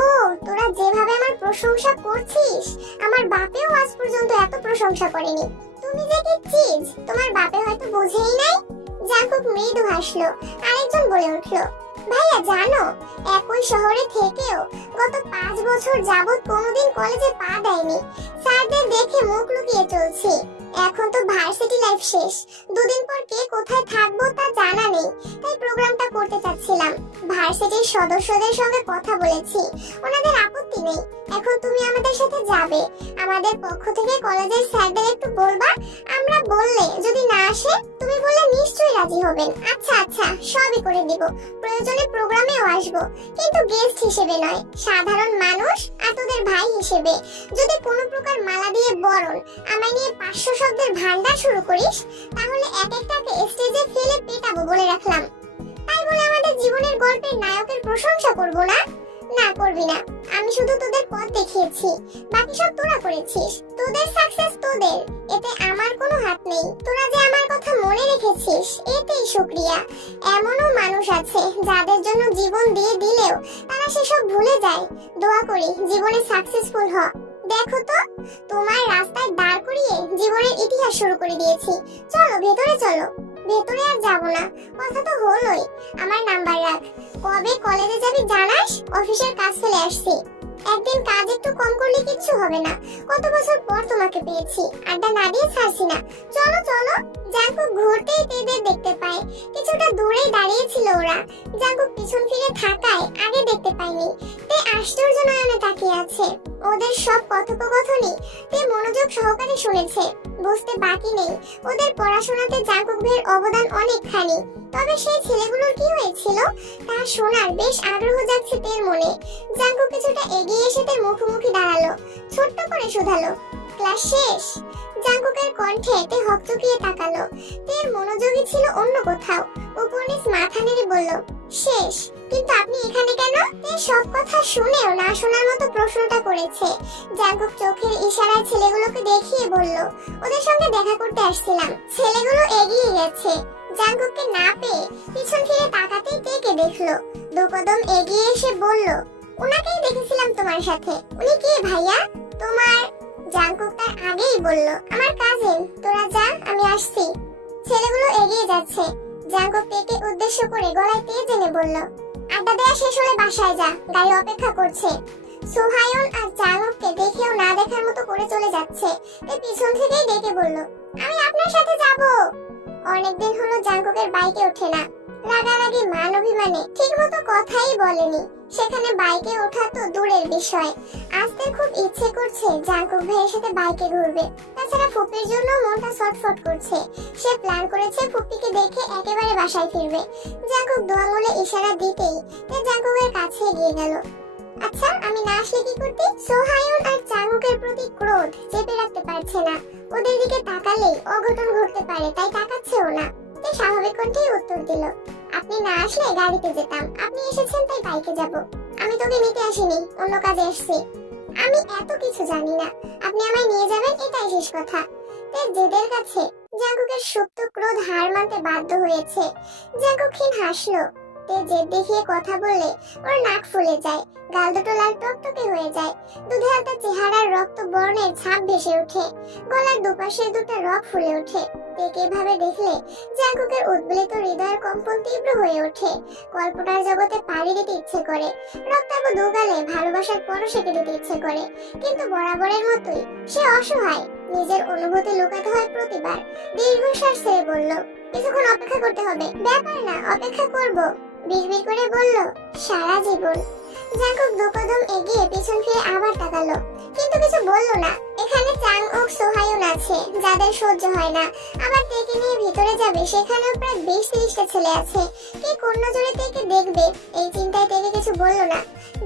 তোরা যেভাবে আমার প্রশংসা করছিস, আমার বাপেও আজ পর্যন্ত এত প্রশংসা করেনি। তুমি যে কি চিজ, তোমার বাপে হয়তো বুঝেই নাই। জাঙ্কুক মৃদু হাসলো। আরেকজন বলে উঠলো, ভাইয়া জানো, একই শহরে থেকেও গত 5 বছর যাবত কোনোদিন কলেজে পা দেয়নি। স্যারদের দেখে মুখ লুকিয়ে চলছি। এখন তো ভার্সিটি লাইফ শেষ, দুদিন পর কে কোথায় থাকবো তা জানা নেই। তাই প্রোগ্রামটা করতে চাচ্ছিলাম। ভার্সিটির সদস্যদের সঙ্গে কথা বলেছি, ওনাদের আপত্তি নেই। এখন তুমি আমাদের সাথে যাবে। আমাদের পক্ষ থেকে কলেজের স্যারদের একটু বলবা, আমরা বললে যদি না আসে, তুমি বললে নিশ্চয়ই রাজি হবেন। আচ্ছা আচ্ছা, সবই করে দিব। প্রয়োজনে প্রোগ্রামেও আসবো, কিন্তু গেস্ট হিসেবে নয়, সাধারণ মানুষ আর তোদের ভাই হিসেবে। যদি কোনো প্রকার মালা দিয়ে বরণ আমায় নিয়ে 500 শব্দের ভান্ডার শুরু করিস, তাহলে এক একটাকে স্টেজে ফেলে পেটাবো বলে রাখলাম। তাই বলে আমাদের জীবনের গল্পের নায়কের প্রশংসা করব না? না, করবি না। আমি শুধু তোদের পথ দেখিয়েছি, বাকি সব তোরা করেছিস। তোদের সাকসেস তোদের, এতে আমার কোনো হাত নেই। তোরা যে আমার কথা মনে রেখেছিস, এতেই শুকরিয়া। এমনও মানুষ আছে যাদের জন্য জীবন দিয়ে দিলেও তারা সেসব ভুলে যায়। দোয়া করি জীবনে সাকসেসফুল হ। দেখো তো, তোমার রাস্তায় দাঁড় করিয়ে জীবনের ইতিহাস শুরু করে দিয়েছি। চলো ভেতরে চলো। ভেতরে আর যাবো না, কথা তো হলোই। আমার নাম্বার রাখ, কবে কলেজে যাবি জানাস। অফিসের কাজ ফেলে আসছি, একদিন কাজ একটু কম করলে কিচ্ছু হবে না। কত বছর পর তোমাকে পেয়েছি, আড্ডা না দিয়ে ছাড়ছি না। চলো চলো। জাঙ্কুক ঘুরতেই তেদের দেখতে পায়। কিছুটা দূরেই দাঁড়িয়ে ছিল ওরা। জাঙ্কুক পিছন ফিরে থাকায় আগে দেখতে পায়নি। তে আশ্চর্য নয়নে তাকিয়ে আছে। ওদের সব কথোপকথনই তে মনোযোগ সহকারে শুনেছে। বুঝতে বাকি নেই, ওদের পড়াশোনাতে জাঙ্কুক ভাইয়ের অবদান অনেকখানি। তবে সেই ছেলেগুলোর কি হয়েছিল তা শোনার বেশ আগ্রহ যাচ্ছে তের মনে। জাঙ্কুক কিছুটা এগিয়ে এসে তের মুখোমুখি দাঁড়ালো, ছোট্ট করে শুধালো, ক্লাস শেষ? জাঙ্কুকের কণ্ঠে তে হকচকিয়ে তাকালো। তের মনোযোগী ছিল অন্য কোথাও। উপনিস মাথা নেড়ে বলল, শেষ, কিন্তু আপনি এখানে কেন? তে সব কথা শুনেও না শোনার মতো প্রশ্নটা করেছে। জাঙ্কুক চোখের ইশারায় ছেলেগুলোকে দেখিয়ে বলল, ওদের সঙ্গে দেখা করতে আসছিলাম। ছেলেগুলো এগিয়ে গেছে। জাঙ্কুককে না পেয়ে পিছন ফিরে তাকাতেই তেকে দেখলো। 2 কদম এগিয়ে এসে বলল, ওনাকেই দেখেছিলাম তোমার সাথে। উনি কে ভাইয়া? তোমার? জাঙ্কুক তার আগেই বলল, আমার কাজিন। তোরা যা, আমি আসছি। ছেলেগুলো এগিয়ে যাচ্ছে। জাঙ্কুক তেকে উদ্দেশ্য করে গলায় তেজ এনে বলল, আড্ডা দেয়া শেষ হলে বাসায় যা, গাড়ি অপেক্ষা করছে। সোহায়ন আর জাঙ্কুককে দেখেও না দেখার মতো করে চলে যাচ্ছে। তে পিছন থেকেই ডেকে বলল, আমি আপনার সাথে যাব। অনেকদিন হলো জাঙ্কুকের বাইকে ওঠে না। রাগারাগি মান অভিমানে ঠিক মতো কথাই বলেনি। সেখানে বাইকে ওঠা তো দূরের বিষয়, আসতে খুব ইচ্ছে করছে জাঙ্কুক ভাইয়ের সাথে বাইকে ঘুরবে। তাছাড়া ফুপির জন্য মনটা ছটফট করছে। সে প্ল্যান করেছে ফুপিকে দেখে একেবারে বাসায় ফিরবে। জাঙ্কুক 2 আঙুলে ইশারা দিতেই জাঙ্কুকের কাছে এগিয়ে গেল। আচ্ছা, আমি না আসলে কি করতে? সোহায়ন আর জাঙ্কুকের প্রতি ক্রোধ চেপে রাখতে পারছে না। ওদের দিকে তাকালেই অঘটন ঘটতে পারে, তাই তাকাচ্ছেও না। তে স্বাভাবিক কণ্ঠেই উত্তর দিল, আপনি না আসলে গাড়িতে যেতাম, আপনি এসেছেন তাই বাইকে যাব। আমি তোকে নিতে আসিনি, অন্য কাজে এসেছি। আমি এত কিছু জানি না, আপনি আমায় নিয়ে যাবেন এটাই শেষ কথা। তে জেদের কাছে জাঙ্কুকের সুপ্ত ক্রোধ হার মানতে বাধ্য হয়েছে। জাঙ্কুক ক্ষীণ হাসলো। তে জেদ দেখিয়ে কথা বললে ওর নাক ফুলে যায়, গাল দুটো লাল টকটকে হয়ে যায়। দুধে আলতা চেহারার রক্ত বর্ণের ছাপ ভেসে ওঠে, গলার দুপাশে 2টা রক ফুলে ওঠে। তেকে এভাবে দেখলে জাঙ্কুকের উদ্বেলিত হৃদয়ের কম্পন তীব্র হয়ে ওঠে। কল্পনার জগতে পাড়ি দিতে ইচ্ছে করে, রক্তাভ দুগালে ভালোবাসার পরশে দিতে ইচ্ছে করে। কিন্তু বরাবরের মতোই সে অসহায়। নিজের অনুভূতি লুকাতে হয় প্রতিবার। দীর্ঘশ্বাস ছেড়ে বলল, কিছুক্ষণ অপেক্ষা করতে হবে। ব্যাপার না, অপেক্ষা করব। বিড়বিড় করে বলল, সারা জীবন। জাঙ্কুক 2 কদম এগিয়ে পিছন ফিরে আবার তাকালো, কিন্তু কিছু বলল না। এখানে চাংওক সোহায়ন আছে যাদের সহ্য হয় না, আবার তেকে নিয়ে ভিতরে যাবে, সেখানেও প্রায় 20-30টা ছেলে আছে। কে কোন নজরে তেকে দেখবে, এই চিন্তায় তেকে কিছু বলল না।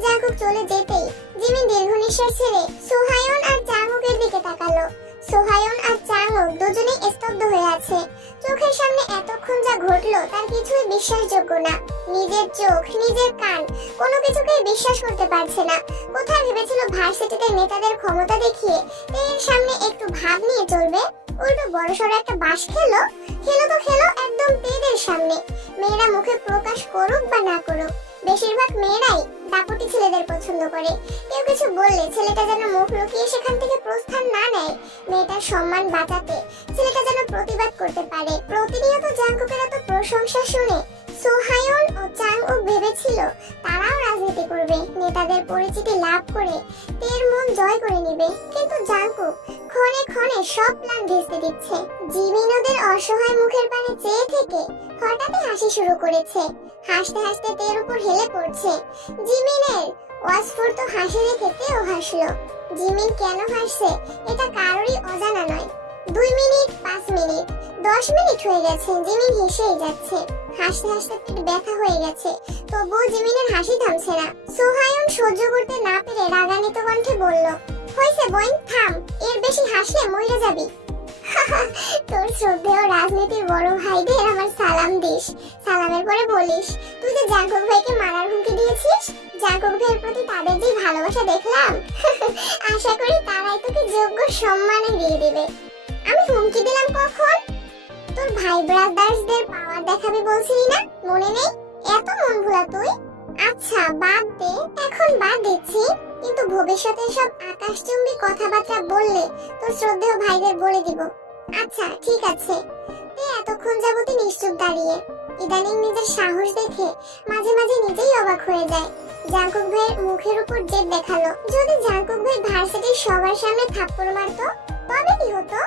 জাঙ্কুক চলে যেতেই জিমিন দীর্ঘ নিঃশ্বাস ছেড়ে সোহায়ন আর চাংওকের দিকে তাকালো। সোহায়ন আর চাংওক দুজনেই স্তব্ধ হয়ে আছে। চোখের সামনে এতক্ষণ যা ঘটলো তার কিছুই বিশ্বাসযোগ্য না। নিজের চোখ, নিজের কান, কোনো কিছুকেই বিশ্বাস করতে পারছে না। কোথায় ভেবেছিল ভার্সিটিতে নেতাদের ক্ষমতা দেখিয়ে এর সামনে একটু ভাব নিয়ে চলবে। উল্টো বড়সড় একটা বাঁশ খেলো। খেলো তো খেলো একদম তেদের সামনে। মেয়েরা মুখে প্রকাশ করুক বা না করুক, বেশিরভাগ মেয়েরাই দাপুটি ছেলেদের পছন্দ করে। কেউ কিছু বললে ছেলেটা যেন মুখ লুকিয়ে সেখান থেকে প্রস্থান না নেয়। মেয়েটার সম্মান বাঁচাতে ছেলেটা যেন প্রতিবাদ করতে পারে। প্রতিনিয়ত জাংকুকের এত প্রশংসা শুনে সোহায়ন ও চাংউক ভেবেছিল তারাও রাজনীতি করবে, নেতাদের পরিচিতি লাভ করে তের মন জয় করে নেবে। কিন্তু জাংকুক ক্ষণে ক্ষণে সব প্ল্যান ভেস্তে দিচ্ছে। জিমিন ওদের অসহায় মুখের পানে চেয়ে থেকে হঠাৎই হাসি শুরু করেছে। হাসতে হাসতে তের উপর হেলে পড়ছে। জিমিনের অস্ফুট হাসি দেখে তেও হাসলো। জিমিন কেন হাসছে এটা কারোরই অজানা নয়। 2 মিনিট, 5 মিনিট, 10 মিনিট হয়ে গেছে, জিমিন হেসেই যাচ্ছে। হাসতে হাসতে পেট ব্যথা হয়ে গেছে, তবুও জিমিনের হাসি থামছে না। সোহায়ন সহ্য করতে না পেরে রাগান্বিত কণ্ঠে বলল, হয়েছে বোন, থাম, এর বেশি হাসলে মরে যাবি। তোর শ্রদ্ধেয় রাজনীতির বড় ভাইদের আমার সালাম দিস। সালামের পরে বলিস তুই যে জাংকুক ভাইকে মারার হুমকি দিয়েছিস। জাংকুক ভাইয়ের প্রতি তাদের যে ভালোবাসা দেখলাম, আশা করি তারাই তোকে যোগ্য সম্মানে দিয়ে দেবে। আমি হুমকি দিলাম কখন? তোর ভাই ব্রাদার্সদের পাওয়ার দেখাবি বলছিলি না, মনে নেই? এত মন ভোলা তুই। আচ্ছা বাদ দে, এখন বাদ দিচ্ছি, কিন্তু ভবিষ্যতে সব আকাশচুম্বী কথাবার্তা বললে তোর শ্রদ্ধেয় ভাইদের বলে দিব। আচ্ছা ঠিক আছে। এতক্ষণ যাবতই নিশ্চুপ দাঁড়িয়ে, ইদানিং নিজের সাহস দেখে মাঝে মাঝে নিজেই অবাক হয়ে যায়। জাংকুক ভাইয়ের মুখের উপর জেদ দেখালো। যদি জাংকুক ভাই ভার্সিটির সবার সামনে থাপ্পড় মারতো তবে কি হতো?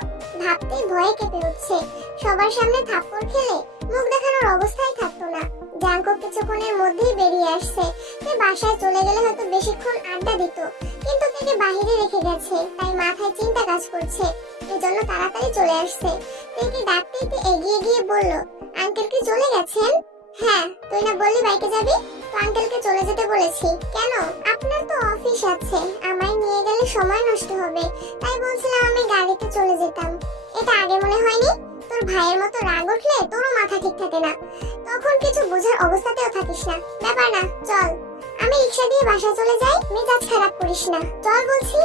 ভাবতেই ভয়ে কেঁপে উঠছে। সবার সামনে থাপ্পড় খেলে মুখ দেখানোর অবস্থায় থাকতো না। জাংকুক কিছুক্ষণের মধ্যেই বেরিয়ে আসছে। সে বাসায় চলে গেলে হয়তো বেশিক্ষণ আড্ডা দিত, কিন্তু তাকে বাহিরে রেখে গেছে, তাই মাথায় চিন্তা কাজ করছে। এজন্য তাড়াতাড়ি চলে আসছে। তাকে ডাকতে এগিয়ে গিয়ে বলল, আঙ্কেল কি চলে গেছেন? হ্যাঁ, তুই না বললি বাইকে যাবি, তো আঙ্কেলকে চলে যেতে বলেছি। কেন? আপনার তো অফিস আছে, আমায় নিয়ে গেলে সময় নষ্ট হবে, তাই বলছিলাম আমি গাড়িতে চলে যেতাম। এটা আগে মনে হয়নি? তোর ভাইয়ের মতো রাগ উঠলে তোরও মাথা ঠিক থাকে না, তখন কিছু বোঝার অবস্থাতেও থাকিস না। ব্যাপার না, চল আমি রিকশা দিয়ে বাসা চলে যাই, মেজাজ খারাপ করিস না, চল বলছি।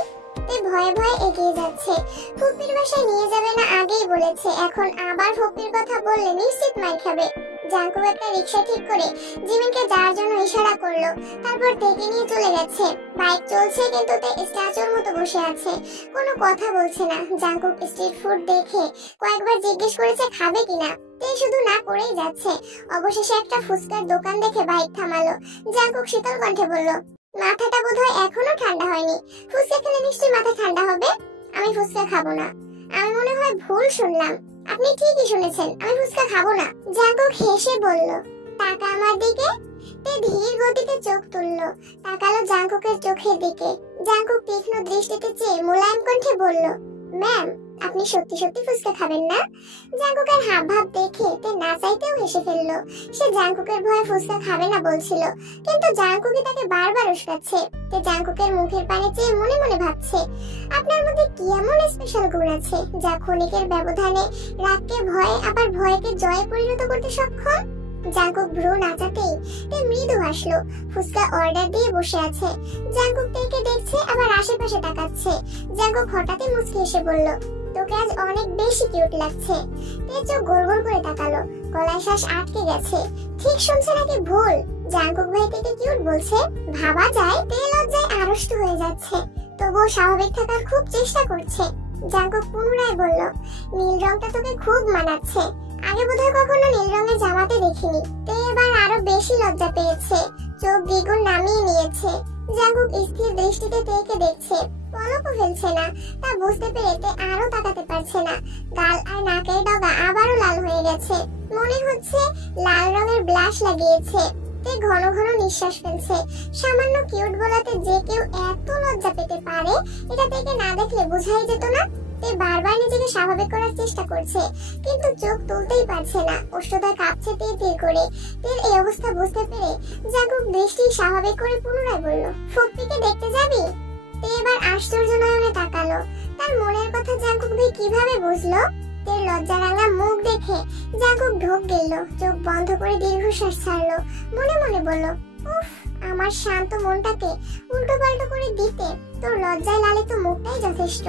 তে ভয়ে ভয়ে এগিয়ে যাচ্ছে। ফুপির বাসায় নিয়ে যাবে না আগেই বলেছে, এখন আবার ফুপির কথা বললে নিশ্চিত মার খাবে। জাংকুক একটা রিকশা ঠিক করে জিমিনকে যাওয়ার জন্য ইশারা করলো, তারপর ডেকে নিয়ে চলে গেছে। বাইক চলছে কিন্তু তে স্ট্যাচুর মতো বসে আছে, কোনো কথা বলছে না। জাংকুক স্ট্রিট ফুড দেখে কয়েকবার জিজ্ঞেস করেছে খাবে কিনা, তে শুধু না করেই যাচ্ছে। অবশেষে একটা ফুচকার দোকান দেখে বাইক থামালো। জাংকুক শীতল কণ্ঠে বলল, মাথাটা বোধহয় এখনো ঠান্ডা হয়নি, ফুচকা খেলে নিশ্চয়ই মাথা ঠান্ডা হবে। আমি ফুচকা খাবো না। আমি মনে হয় ভুল শুনলাম। আপনি ঠিকই শুনেছেন, আমি ফুচকা খাবো না। জাংকুক হেসে বলল, টাকা আমার দিকে। তে ধীর গতিতে চোখ তুললো, তাকালো জাংকুকের চোখের দিকে। জাংকুক তীক্ষ্ণ দৃষ্টিতে চেয়ে মোলায়েম কণ্ঠে বলল, ম্যাম আপনি সত্যি সত্যি ফুচকা খাবেন না? জাংকুকের হাবভাব দেখে তে না চাইতেও হেসে ফেললো। সে জাংকুকের ভয়ে ফুচকা খাবে না বলছিল, কিন্তু জাংকুকই তাকে বারবার উস্কাচ্ছে। তে জাংকুকের মুখের পানে চেয়ে মনে মনে ভাবছে, আপনার মধ্যে কি এমন স্পেশাল গুণ আছে যা ক্ষণিকের ব্যবধানে রাগকে ভয়ে আবার ভয়কে জয়ে পরিণত করতে সক্ষম? জাংকুক ভ্রু নাচাতেই তে মৃদু হাসলো। ফুচকা অর্ডার দিয়ে বসে আছে। জাংকুক তেকে দেখছে আবার আশেপাশে তাকাচ্ছে। জাংকুক হঠাৎই মুচকি হেসে বলল, তোকে আজ অনেক বেশি কিউট লাগছে। তে চোখ গোল গোল করে তাকালো, গলায় শ্বাস আটকে গেছে। ঠিক শুনছে নাকি ভুল? জাংকুক ভাই থেকে কিউট বলছে? ভাবা যায় তে লজ্জায় আড়ষ্ট হয়ে যাচ্ছে, তবুও স্বাভাবিক থাকার খুব চেষ্টা করছে। জাংকুক পুনরায় বলল, নীল রংটা তোকে খুব মানাচ্ছে, আগে বোধহয় কখনো নীল রঙের জামাতে দেখিনি। তে এবার আরো বেশি লজ্জা পেয়েছে, চোখ দ্বিগুণ নামিয়ে নিয়েছে। জাংকুক স্থির দৃষ্টিতে তেকে দেখছে, পলকও ফেলছে না। তা বুঝতে পেরে তে আরো তাকাতে পারছে না। গাল আর নাকের ডগা আবারও লাল হয়ে গেছে, মনে হচ্ছে লাল রঙের ব্লাশ লাগিয়েছে। তে ঘন ঘন নিঃশ্বাস ফেলছে। সামান্য কিউট বলাতে যে কেউ এত লজ্জা পেতে পারে এটা থেকে না দেখলে বোঝাই যেত না। তে বারবার নিজেকে স্বাভাবিক করার চেষ্টা করছে, কিন্তু চোখ তুলতেই পারছে না। ওষ্ঠটা কাঁপছে তীর তীর করে। তের এই অবস্থা বুঝতে পেরে জাংকুক দৃষ্টি স্বাভাবিক করে পুনরায় বলল, ফুপ্পিকে দেখতে যাবি? তে এবার আশ্চর্য নয়নে তাকালো। তার মনের কথা জাংকুক ভাই কিভাবে বুঝলো? তের লজ্জারাঙা মুখ দেখে জাংকুক ঢোক গেল, চোখ বন্ধ করে দীর্ঘশ্বাস ছাড়লো। মনে মনে বলল, উফ, আমার শান্ত মনটাকে উল্টো পাল্টো করে দিতে তোর লজ্জায় লালে তো মুখটাই যথেষ্ট।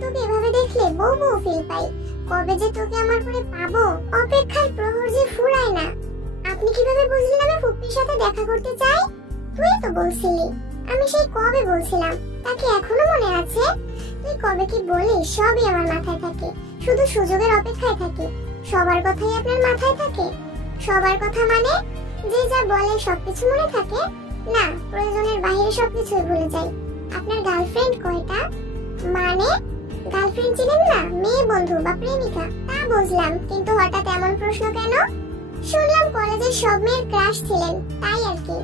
তোকে এভাবে দেখলে বউ বউ ফিল পাই। কবে যে তোকে আমার করে পাবো, অপেক্ষার প্রহর যে ফুরায় না। আপনি কিভাবে বুঝলেন আমি ফুপির সাথে দেখা করতে চাই? তুই তো বলছিলি। আমি সেই কবে বলছিলাম, তাকে এখনো মনে আছে? তুই কবে কি বলিস সবই আমার মাথায় থাকে, শুধু সুযোগের অপেক্ষায় থাকি। সবার কথাই আপনার মাথায় থাকে? সবার কথা মানে যে যা বলে সবকিছু মনে থাকে? না, প্রয়োজনের বাইরে সবকিছুই ভুলে যাই। আপনার গার্লফ্রেন্ড কয়টা? মানে গার্লফ্রেন্ড ছিলেন না, মেয়ে বন্ধু বা প্রেমিকা? তা বুঝলাম, কিন্তু হঠাৎ এমন প্রশ্ন কেন? শুনলাম কলেজের সব মেয়ের ক্রাশ ছিলেন, তাই আর কি।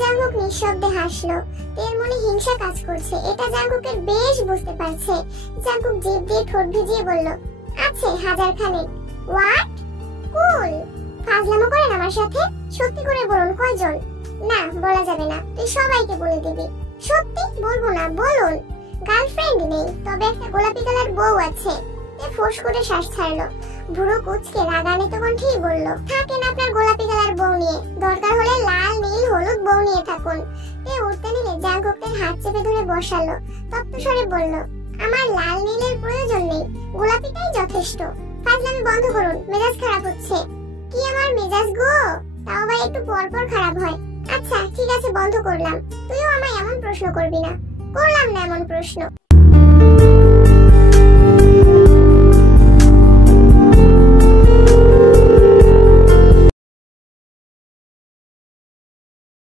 জাঙ্গুক নিঃশব্দে হাসলো। এর মনে হিংসা কাজ করছে, এটা জাঙ্গুকের বেশ বুঝতে পারছে। জাঙ্গুক জিভ দিয়ে ঠোঁট ভিজিয়ে বলল, আছে হাজার খানেক। হোয়াট? কুল। ফাজলামো করেন আমার সাথে? সত্যি করে বলুন কয়জন? না, বলা যাবে না, তুই সবাইকে বলে দিবি। সত্যি বলবো না, বলুন। গার্লফ্রেন্ড নেই, তবে একটা গোলাপি কালার বউ আছে। ফোঁস করে শ্বাস ছাড়লো। বুড়ো কুচকে রাগান্বিত কণ্ঠেই বলল, থাকেন আপনার গোলাপি কালার বউ নিয়ে, দরকার হলে লাল নীল হলুদ বউ নিয়ে থাকুন। উঠতে নিলে জাঙ্গুকের হাত চেপে ধরে বসালো। তপ্তস্বরে বলল, আমার লাল নীলের প্রয়োজন নেই, গোলাপিটাই যথেষ্ট। ফাজলামি বন্ধ করুন, মেজাজ খারাপ হচ্ছে। কি আমার মেজাজ গো? তাও ভাই একটু পর পর খারাপ হয়। আচ্ছা ঠিক আছে, বন্ধ করলাম। তুইও আমায় এমন প্রশ্ন করবি না। করলাম না এমন প্রশ্ন।